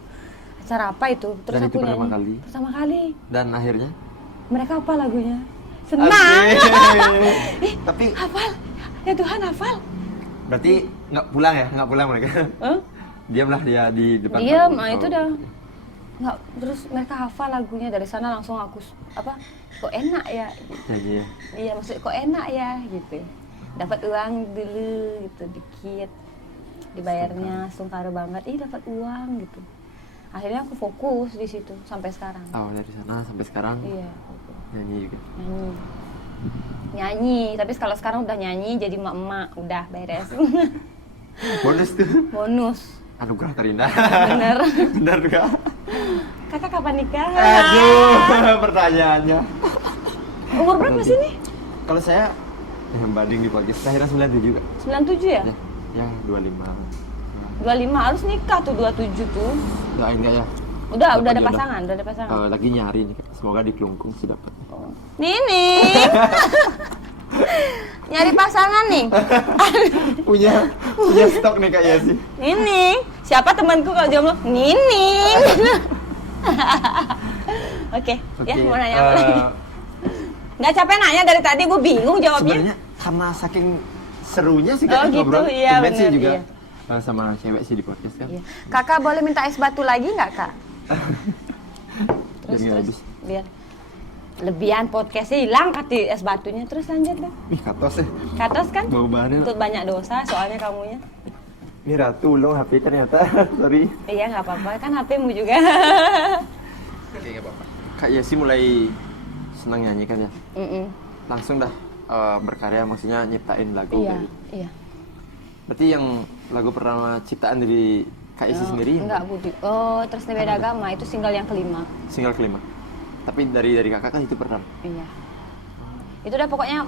Acara apa itu? Terus Dan aku itu pertama nyanyi. kali? Pertama kali. Dan akhirnya? Mereka apa lagunya? Senang. Asik. Tapi Hafal. Ya Tuhan, hafal. berarti nggak pulang ya? Nggak pulang mereka? Hah? Diamlah dia di depan. Diam, panggung. itu udah nggak, terus mereka hafal lagunya. Dari sana langsung aku kok enak ya, Iya. iya maksudnya kok enak ya gitu, dapat uang dulu gitu dikit, dibayarnya sungkara banget, dapat uang gitu. Akhirnya aku fokus di situ sampai sekarang. Oh, dari sana sampai sekarang Iya, fokus. nyanyi juga. Nyanyi, tapi kalau sekarang udah nyanyi jadi emak-emak, udah beres. Bonus tuh. Bonus. Anugerah terindah. Bener. Bener kak. Kakak kapan nikah? Aduh, pertanyaannya. Umur berapa sih nih? Kalau saya yang banding di podcast, akhirnya 97 kak. 97 ya? Ya 25. 25 harus nikah tuh 27 tuh. Doain enggak ya? Udah ada jodoh. pasangan, udah ada pasangan. Lagi nyari nih kak. Semoga di Kelungkung sih dapat. Nini. Nyari pasangan nih. punya stok nih kak Yesi. Nini. Siapa temanku kalau jomblo? Nini. Oke, ya mau nanya apa lagi? Nggak capek nanya dari tadi, gue bingung jawabnya. Sebenarnya karena saking serunya sih Oh, kak gitu, ngobrol. iya, Tumben sih bener, juga iya. sama cewek sih di podcast kan. Iya. Kakak boleh minta es batu lagi nggak kak? Jadi nggak habis. Biar lebihan podcastnya hilang kati es batunya, terus lanjut deh. Ih katos ya. Katos kan? Bau bahannya. Untuk banyak dosa soalnya kamunya. Ini Ratu ulang HP ternyata. Sorry. Iya nggak apa-apa, kan HP-mu juga. Oke nggak apa-apa. Kak Yesi mulai senang nyanyi kan ya? Langsung dah berkarya, maksudnya nyiptain lagu. Iya, gitu. iya. Berarti yang lagu pertama ciptaan dari Kak Yesi sendiri? Enggak, Budi. Oh, terus beda agama itu single yang kelima. Single kelima. Tapi dari kakak kan itu pertama. Iya. Itu udah pokoknya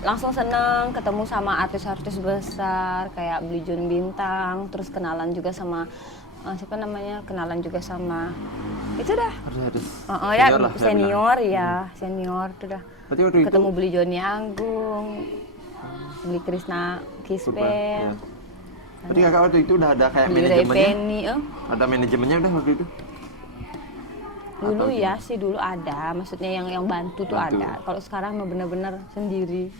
langsung seneng ketemu sama artis-artis besar kayak Beli Jun Bintang, terus kenalan juga sama siapa namanya? Kenalan juga sama itu dah. Harus Ya senior lah, saya senior ya, senior itu dah. Berarti waktu Ketemu itu Beli Joni Agung, Beli Krisna Super, Kispen, ya. Berarti kakak waktu itu udah ada kayak Beli Ray manajemennya? Penny, Ada manajemennya udah waktu itu? dulu Atau ya sih dulu ada, maksudnya yang bantu tuh Bantu. ada. Kalau sekarang mah bener-bener sendiri.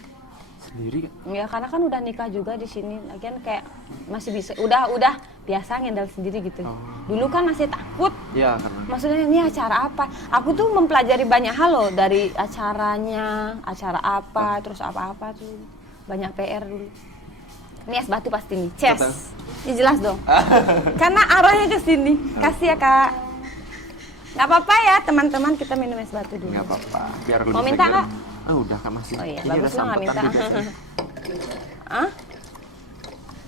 Sendiri kan? Ya karena kan udah nikah juga di sini, lagian kayak masih bisa, udah biasa ngendal sendiri gitu. Oh. Dulu kan masih takut, Iya karena maksudnya ini acara apa? Aku tuh mempelajari banyak hal loh dari acaranya, acara apa, terus apa-apa tuh, banyak PR dulu. Ini es batu pasti nih, Betul. Ces. Ini jelas dong, karena arahnya ke sini. Kasih ya kak. Nggak apa-apa ya teman-teman, kita minum es batu dulu. nggak apa-apa. Biar lebih Mau minta segar. nggak? Udah kak masih. Oh iya, Ini bagus ada lah nggak sampetan minta. juga sih. Hah?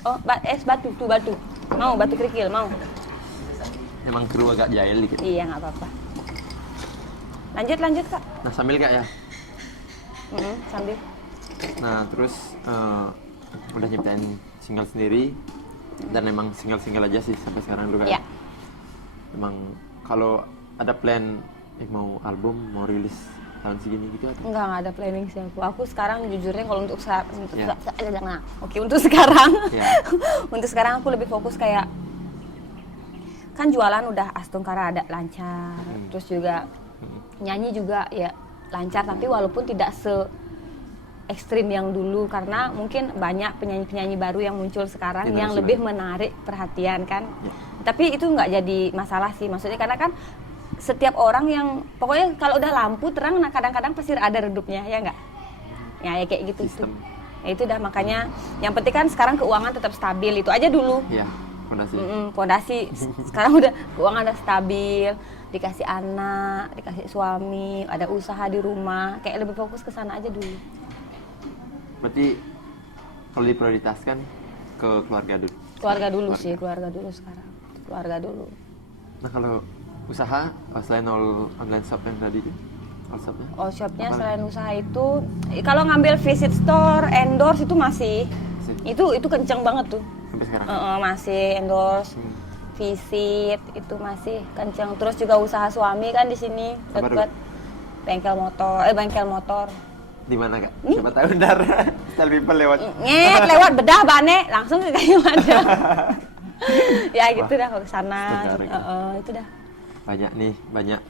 Oh, es batu tuh batu. Mau batu kerikil, mau? Emang kru agak jahil dikit. Iya, nggak apa-apa. Lanjut kak. Nah sambil kak ya. Sambil. Nah terus udah nyiptain single sendiri dan emang single aja sih sampai sekarang dulu kan. Iya. Emang kalau ada plan mau album mau rilis tahun segini gitu atau? Nggak ada planning sih aku. Aku sekarang jujurnya kalau untuk Iya. untuk sekarang. Iya. Untuk sekarang aku lebih fokus kayak kan jualan udah Astungkara ada lancar, terus juga nyanyi juga ya lancar, tapi walaupun tidak se ekstrim yang dulu karena mungkin banyak penyanyi-penyanyi baru yang muncul sekarang Generasi yang lebih baru. menarik perhatian kan. Ya. Tapi itu nggak jadi masalah sih, maksudnya karena kan setiap orang yang pokoknya kalau udah lampu terang, nah kadang-kadang pasti ada redupnya ya nggak? Ya kayak gitu tuh. Sistem. Ya itu dah makanya yang penting kan sekarang keuangan tetap stabil, itu aja dulu. Iya, fondasi. Fondasi sekarang udah keuangan udah stabil, dikasih anak, dikasih suami, ada usaha di rumah, kayak lebih fokus ke sana aja dulu. Berarti kalau diprioritaskan ke keluarga dulu. Keluarga dulu sih, keluarga dulu sekarang. Keluarga dulu. Nah kalau usaha selain online shop yang tadi, all shopnya? All shopnya Apa? selain usaha itu, kalau ngambil visit store, endorse itu masih. Itu kenceng banget tuh. Sampai sekarang? Masih endorse, visit itu masih kenceng. Terus juga usaha suami kan di sini Apa deket bengkel motor. Di mana Kak? Siapa tahu ntar Style People lewat. Lewat bedah bane langsung ke kayu ada. Ya gitu dah ke sana. Itu dah. Banyak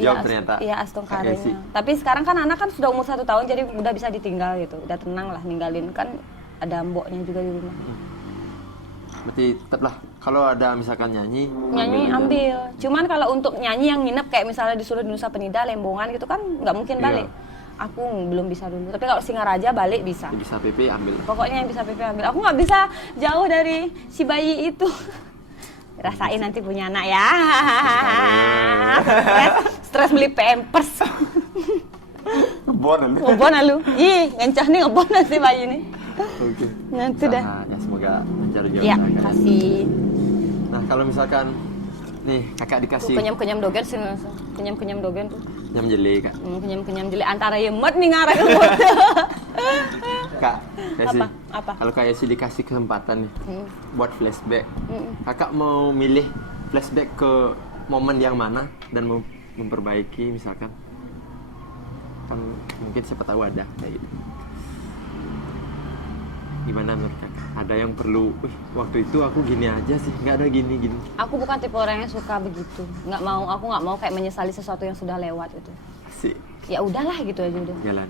job ternyata. Iya, Astung Kak Yesi. karirnya. Tapi sekarang kan anak kan sudah umur 1 tahun jadi udah bisa ditinggal gitu. Udah tenang lah ninggalin, kan ada mboknya juga di rumah. Berarti tetaplah kalau ada misalkan nyanyi Ambil. Cuman kalau untuk nyanyi yang nginep kayak misalnya disuruh di Nusa Penida, Lembongan gitu kan nggak mungkin Iya. balik. Aku belum bisa dulu. Tapi kalau Singaraja balik bisa. bisa PP ambil. Pokoknya yang bisa PP ambil. Aku nggak bisa jauh dari si bayi itu. Rasain nanti punya anak ya. Stres beli pampers. Ngebon lu. Ih, ngencah nih ngebon si bayi ini. Oke. Nanti dah. Ya semoga lancar juga. Ya, Kak. kasih. Nah kalau misalkan nih kakak dikasih Kenyam-kenyam dogen sih. Kenyam-kenyam dogen tuh. nyam jeli Kak. Kenyam-kenyam jeli antara yemet nih ngarang yemet. Kak, kasih. Apa? Kalau kayak sih dikasih kesempatan nih buat flashback. Kakak mau milih flashback ke momen yang mana dan mau memperbaiki misalkan. Kan mungkin siapa tahu ada kayak gitu. Gimana menurut Kakak? Ada yang perlu, waktu itu aku gini aja sih, nggak ada gini. Aku bukan tipe orang yang suka begitu. Aku nggak mau kayak menyesali sesuatu yang sudah lewat itu. Asik, Ya udahlah gitu aja udah. jalan.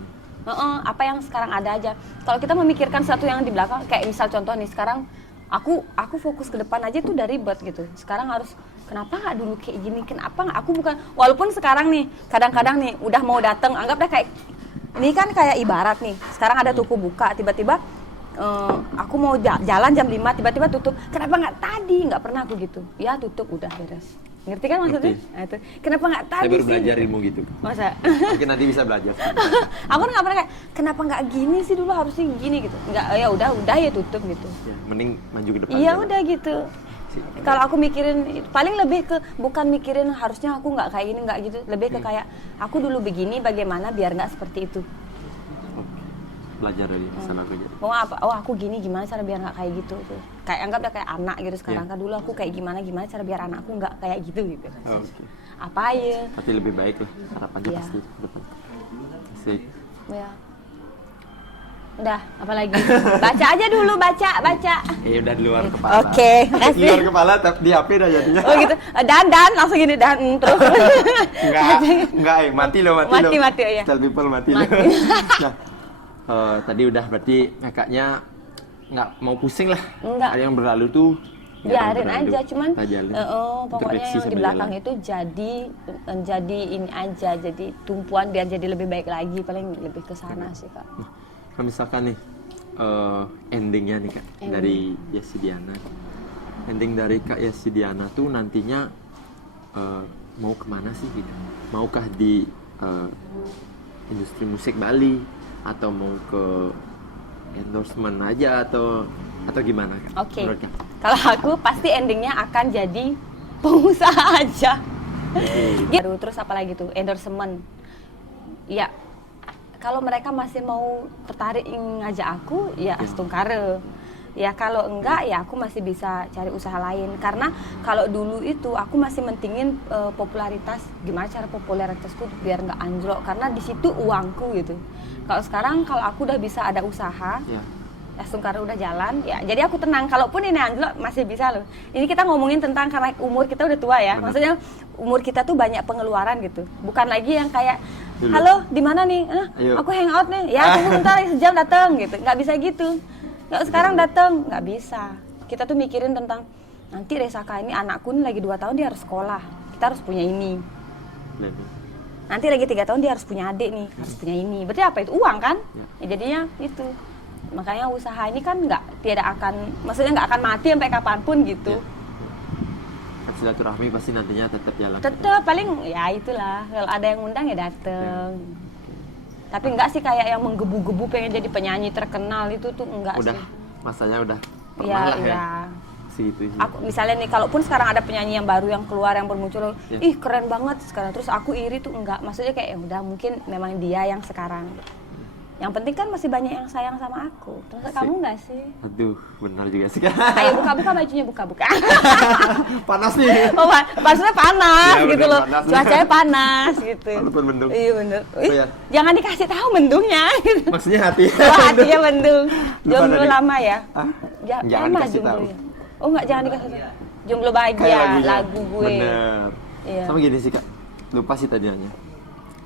Apa yang sekarang ada aja. Kalau kita memikirkan sesuatu yang di belakang, kayak misal contoh nih sekarang aku fokus ke depan aja tuh udah ribet gitu. Sekarang harus kenapa nggak dulu kayak gini? Kenapa nggak? Aku bukan. Walaupun sekarang nih kadang-kadang nih udah mau dateng, anggap deh kayak ini kan kayak ibarat nih. Sekarang ada toko buka, tiba-tiba aku mau jalan jam 5 tiba-tiba tutup. Kenapa nggak tadi? Nggak pernah aku gitu. Ya tutup udah beres. Ngerti kan maksudnya? Ngerti. Nah, itu. Kenapa nggak tadi Saya baru sih? belajar ilmu gitu. Masa? Mungkin nanti bisa belajar. Aku nggak pernah kayak kenapa nggak gini sih dulu harusnya gini gitu. Nggak, ya udah ya tutup gitu. Ya, mending maju ke depan. Iya dulu. udah gitu. Kalau aku mikirin paling lebih ke bukan mikirin harusnya aku nggak kayak gini nggak gitu. Lebih ke kayak aku dulu begini bagaimana biar nggak seperti itu. Oke. Belajar dari kesalahan aku aja. Mau apa? Oh aku gini gimana cara biar nggak kayak gitu tuh. Kayak anggap udah kayak anak gitu sekarang. Iya. Kan dulu aku kayak gimana cara biar anakku nggak kayak gitu gitu. Oke. Apa ya? Tapi lebih baik lah harapannya Iya. pasti ke depan. Asik. Ya. Udah, apalagi? Baca aja dulu, baca. Udah di luar kepala. Oke, Di kasih. luar kepala tapi di HP dah jadinya. Oh gitu. Dan langsung gini dan terus. Enggak, mati lo. Mati, oh iya. Style People mati lo. Mati. Nah, tadi udah berarti kakaknya nggak mau pusing lah. Enggak. Ada yang berlalu tuh Biarin aja, cuman pokoknya Introspeksi yang di sambil belakang jalan. itu jadi ini aja, jadi tumpuan biar jadi lebih baik lagi, paling lebih ke sana sih Kak. Nah, kalau misalkan nih endingnya nih Kak dari Yesi Diana. Ending dari Kak Yesi Diana tuh nantinya mau kemana sih gitu? Maukah di industri musik Bali atau mau ke endorsement aja atau gimana Kak? Oke. Menurut Kak? Kalau aku pasti endingnya akan jadi pengusaha aja. Gitu. Terus apalagi tuh endorsement. Ya, kalau mereka masih mau tertarik ngajak aku, ya Astungkare. Ya kalau enggak, ya aku masih bisa cari usaha lain. Karena kalau dulu itu aku masih mentingin popularitas. Gimana cara popularitasku biar nggak anjlok? Karena di situ uangku gitu. Kalau sekarang kalau aku udah bisa ada usaha. Ya. Astungkare udah jalan, ya jadi aku tenang. Kalaupun ini anjlok masih bisa loh. Ini kita ngomongin tentang karena umur kita udah tua ya. Bener. Maksudnya umur kita tuh banyak pengeluaran gitu. Bukan lagi yang kayak, Dulu. halo di mana nih? Ayo. Aku hangout nih. Ya tunggu bentar sejam datang gitu. Nggak bisa gitu. Nggak sekarang datang, nggak bisa. Kita tuh mikirin tentang nanti Resaka ini anakku nih lagi 2 tahun dia harus sekolah. Kita harus punya ini. Nanti lagi 3 tahun dia harus punya adik nih, harus punya ini. Berarti apa itu uang kan? Ya, jadinya itu. Makanya usaha ini kan maksudnya nggak akan mati sampai kapanpun gitu. Silaturahmi pasti nantinya tetap jalan. Tetep paling ya itulah, kalau ada yang undang ya dateng. Tapi enggak sih kayak yang menggebu-gebu pengen jadi penyanyi terkenal itu tuh enggak Udah sih. masanya udah pernah Iya, lah ya. iya. segitu. Aku misalnya nih, kalaupun sekarang ada penyanyi yang baru yang keluar yang bermuncul, Iya. ih keren banget sekarang. Terus aku iri tuh enggak. Maksudnya kayak ya udah mungkin memang dia yang sekarang. Yang penting kan masih banyak yang sayang sama aku. Terus Asik. kamu enggak sih? Aduh, benar juga sih. Ayo buka-buka bajunya, buka-buka. Panas nih. Oh, maksudnya panas Iya, gitu bener, loh. panas. Cuacanya panas gitu. Walaupun mendung. Iya bener. Oh, iya. Jangan dikasih tahu mendungnya. Gitu. Maksudnya hati. Oh, hatinya mendung. Lupa Jomblo tadi. lama ya? Hah? Jangan Emang dikasih tahu. jomblo ya? Oh enggak, jangan dikasih tahu. Jomblo bahagia, Kayak lagunya. lagu gue. Bener. Iya. Sama gini sih kak, lupa sih tadi nanya.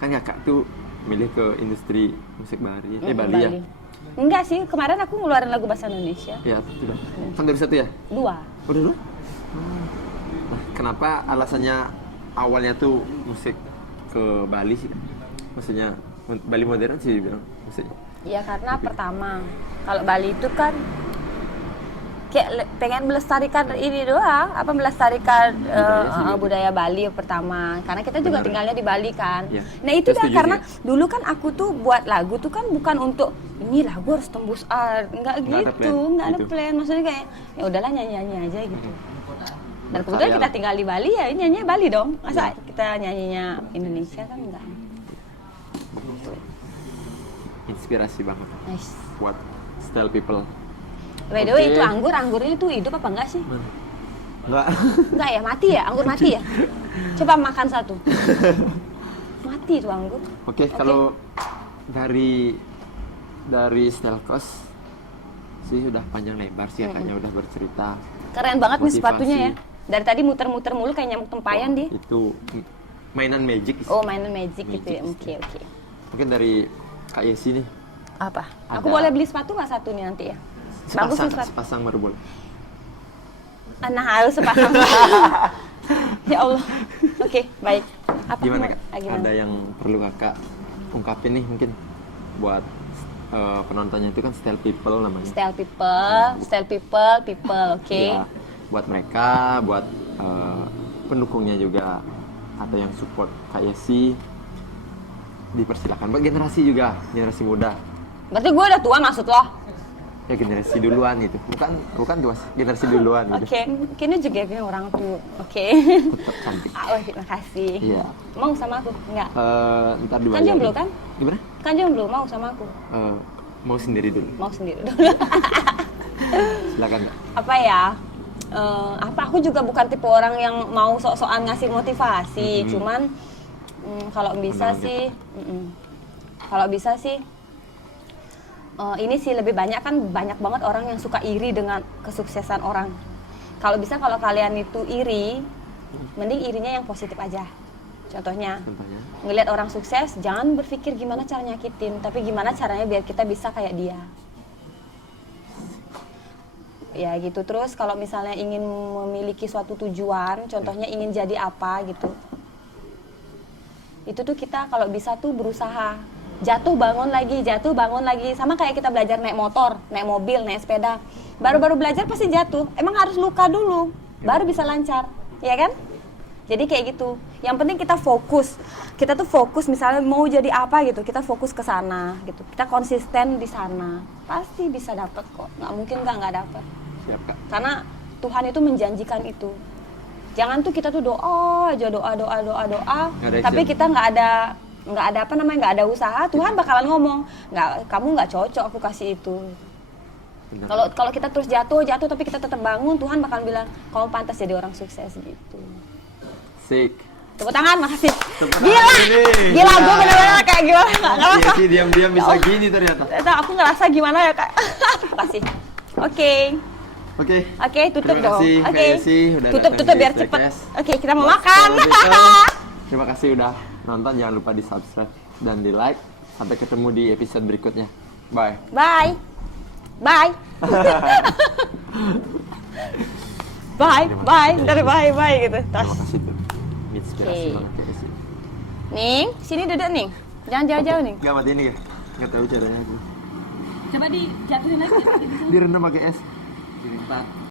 Kan kakak tuh milih ke industri musik Bali, Bali ya? Enggak sih, kemarin aku ngeluarin lagu bahasa Indonesia. Iya, sudah. Kan dari satu ya? 2. Udah dulu? Nah, kenapa alasannya awalnya tuh musik ke Bali sih? Maksudnya Bali modern sih dibilang musiknya. Ya karena pertama, kalau Bali itu kan kayak pengen melestarikan ini doang, melestarikan budaya Bali yang pertama. Karena kita juga Benar. tinggalnya di Bali kan. Ya. Nah itu Saya kan setuju karena sih. dulu kan aku tuh buat lagu tuh kan bukan untuk ini lagu harus tembus art, enggak Nggak ada gitu, plan, enggak ada gitu. plan. Maksudnya kayak ya udahlah nyanyi-nyanyi aja gitu. Dan kebetulan Berkarya kita lah. tinggal di Bali ya nyanyi Bali dong. Masa Ya. kita nyanyinya Indonesia kan enggak. Inspirasi banget Nice. buat style people. By the way Oke. itu anggurnya itu hidup apa enggak sih? Mana? Enggak. Enggak ya, mati ya? Anggur mati ya? Coba makan satu. Mati itu anggur. Oke, kalau dari Stelkos sih udah panjang lebar sih kakaknya udah bercerita. Keren banget nih Motivasi. sepatunya ya. Dari tadi muter-muter mulu kayak nyamuk tempayan dia. Itu mainan magic. Oh, mainan magic gitu ya. Magic. Oke. Mungkin dari Kak Yesi nih. Apa? Ada. Aku boleh beli sepatu nggak satu nih nanti ya? Bagus nih sepatu. Sepasang baru boleh. Nah, harus sepasang. Ya Allah. Oke, baik. Apa Gimana mau- Kak? gimana? Ada yang perlu Kakak ungkapin nih mungkin buat penontonnya itu kan style people namanya. Style people, oke. Ya, buat mereka, buat pendukungnya juga atau yang support Kak Yesi dipersilakan. Buat generasi juga, generasi muda. Berarti gue udah tua maksud lo? Ya generasi duluan gitu. Bukan tua, generasi duluan gitu. Oke, kini juga kayak orang tua. Oke. Tetap cantik. Oh, terima kasih. Iya. Mau sama aku? Enggak. Ntar dibayar. Kan jomblo kan? Gimana? Kan jomblo, mau sama aku? Mau sendiri dulu. Mau sendiri dulu. Silakan Kak. Apa ya? Aku juga bukan tipe orang yang mau sok-sokan ngasih motivasi. Cuman kalau bisa Undangan sih, kalau bisa sih, ini sih lebih banyak kan banyak banget orang yang suka iri dengan kesuksesan orang. Kalau bisa kalau kalian itu iri, mending irinya yang positif aja. Contohnya, ngelihat orang sukses, jangan berpikir gimana cara nyakitin, tapi gimana caranya biar kita bisa kayak dia. Ya gitu. Terus kalau misalnya ingin memiliki suatu tujuan, contohnya ingin jadi apa gitu, itu tuh kita kalau bisa tuh berusaha jatuh bangun lagi, sama kayak kita belajar naik motor, naik mobil, naik sepeda. Baru-baru belajar pasti jatuh, emang harus luka dulu baru bisa lancar, ya kan? Jadi kayak gitu. Yang penting kita tuh fokus misalnya mau jadi apa gitu, kita fokus ke sana gitu, kita konsisten di sana, pasti bisa dapet kok, nggak mungkin nggak dapet. Siap Kak. Karena Tuhan itu menjanjikan itu. Jangan tuh kita tuh doa aja, doa, Nggak ada tapi action. kita nggak ada usaha, Tuhan bakalan ngomong, kamu nggak cocok aku kasih itu. Benar. Kalau kita terus jatuh tapi kita tetap bangun, Tuhan bakal bilang kamu pantas jadi orang sukses gitu. Sik. Tepuk tangan, makasih. Tepuk tangan Gila, ini. gila, gue bener-bener kayak gimana, nggak Kak ngerasa. Yesi diam-diam bisa Ya Allah. gini ternyata. Ternyata aku ngerasa gimana ya kak. Makasih. Oke, tutup Terima dong. kasih, Oke, Kak Yesi, udah tutup datang di biar Stray cepet. Cash. Oke, kita mau Buat makan. Style People, terima kasih udah nonton, jangan lupa di subscribe dan di like. Sampai ketemu di episode berikutnya. Bye. Bye. Bye. Bye. Ntar bye gitu. Terima Tos. kasih tuh. Inspirasi Oke. banget Kak Yesi. Ning, sini duduk nih. Jangan jauh-jauh nih. Gak mati ini ya? Gak tahu caranya aku. Coba dijatuhin lagi. Direndam pakai es. Kirim Pak.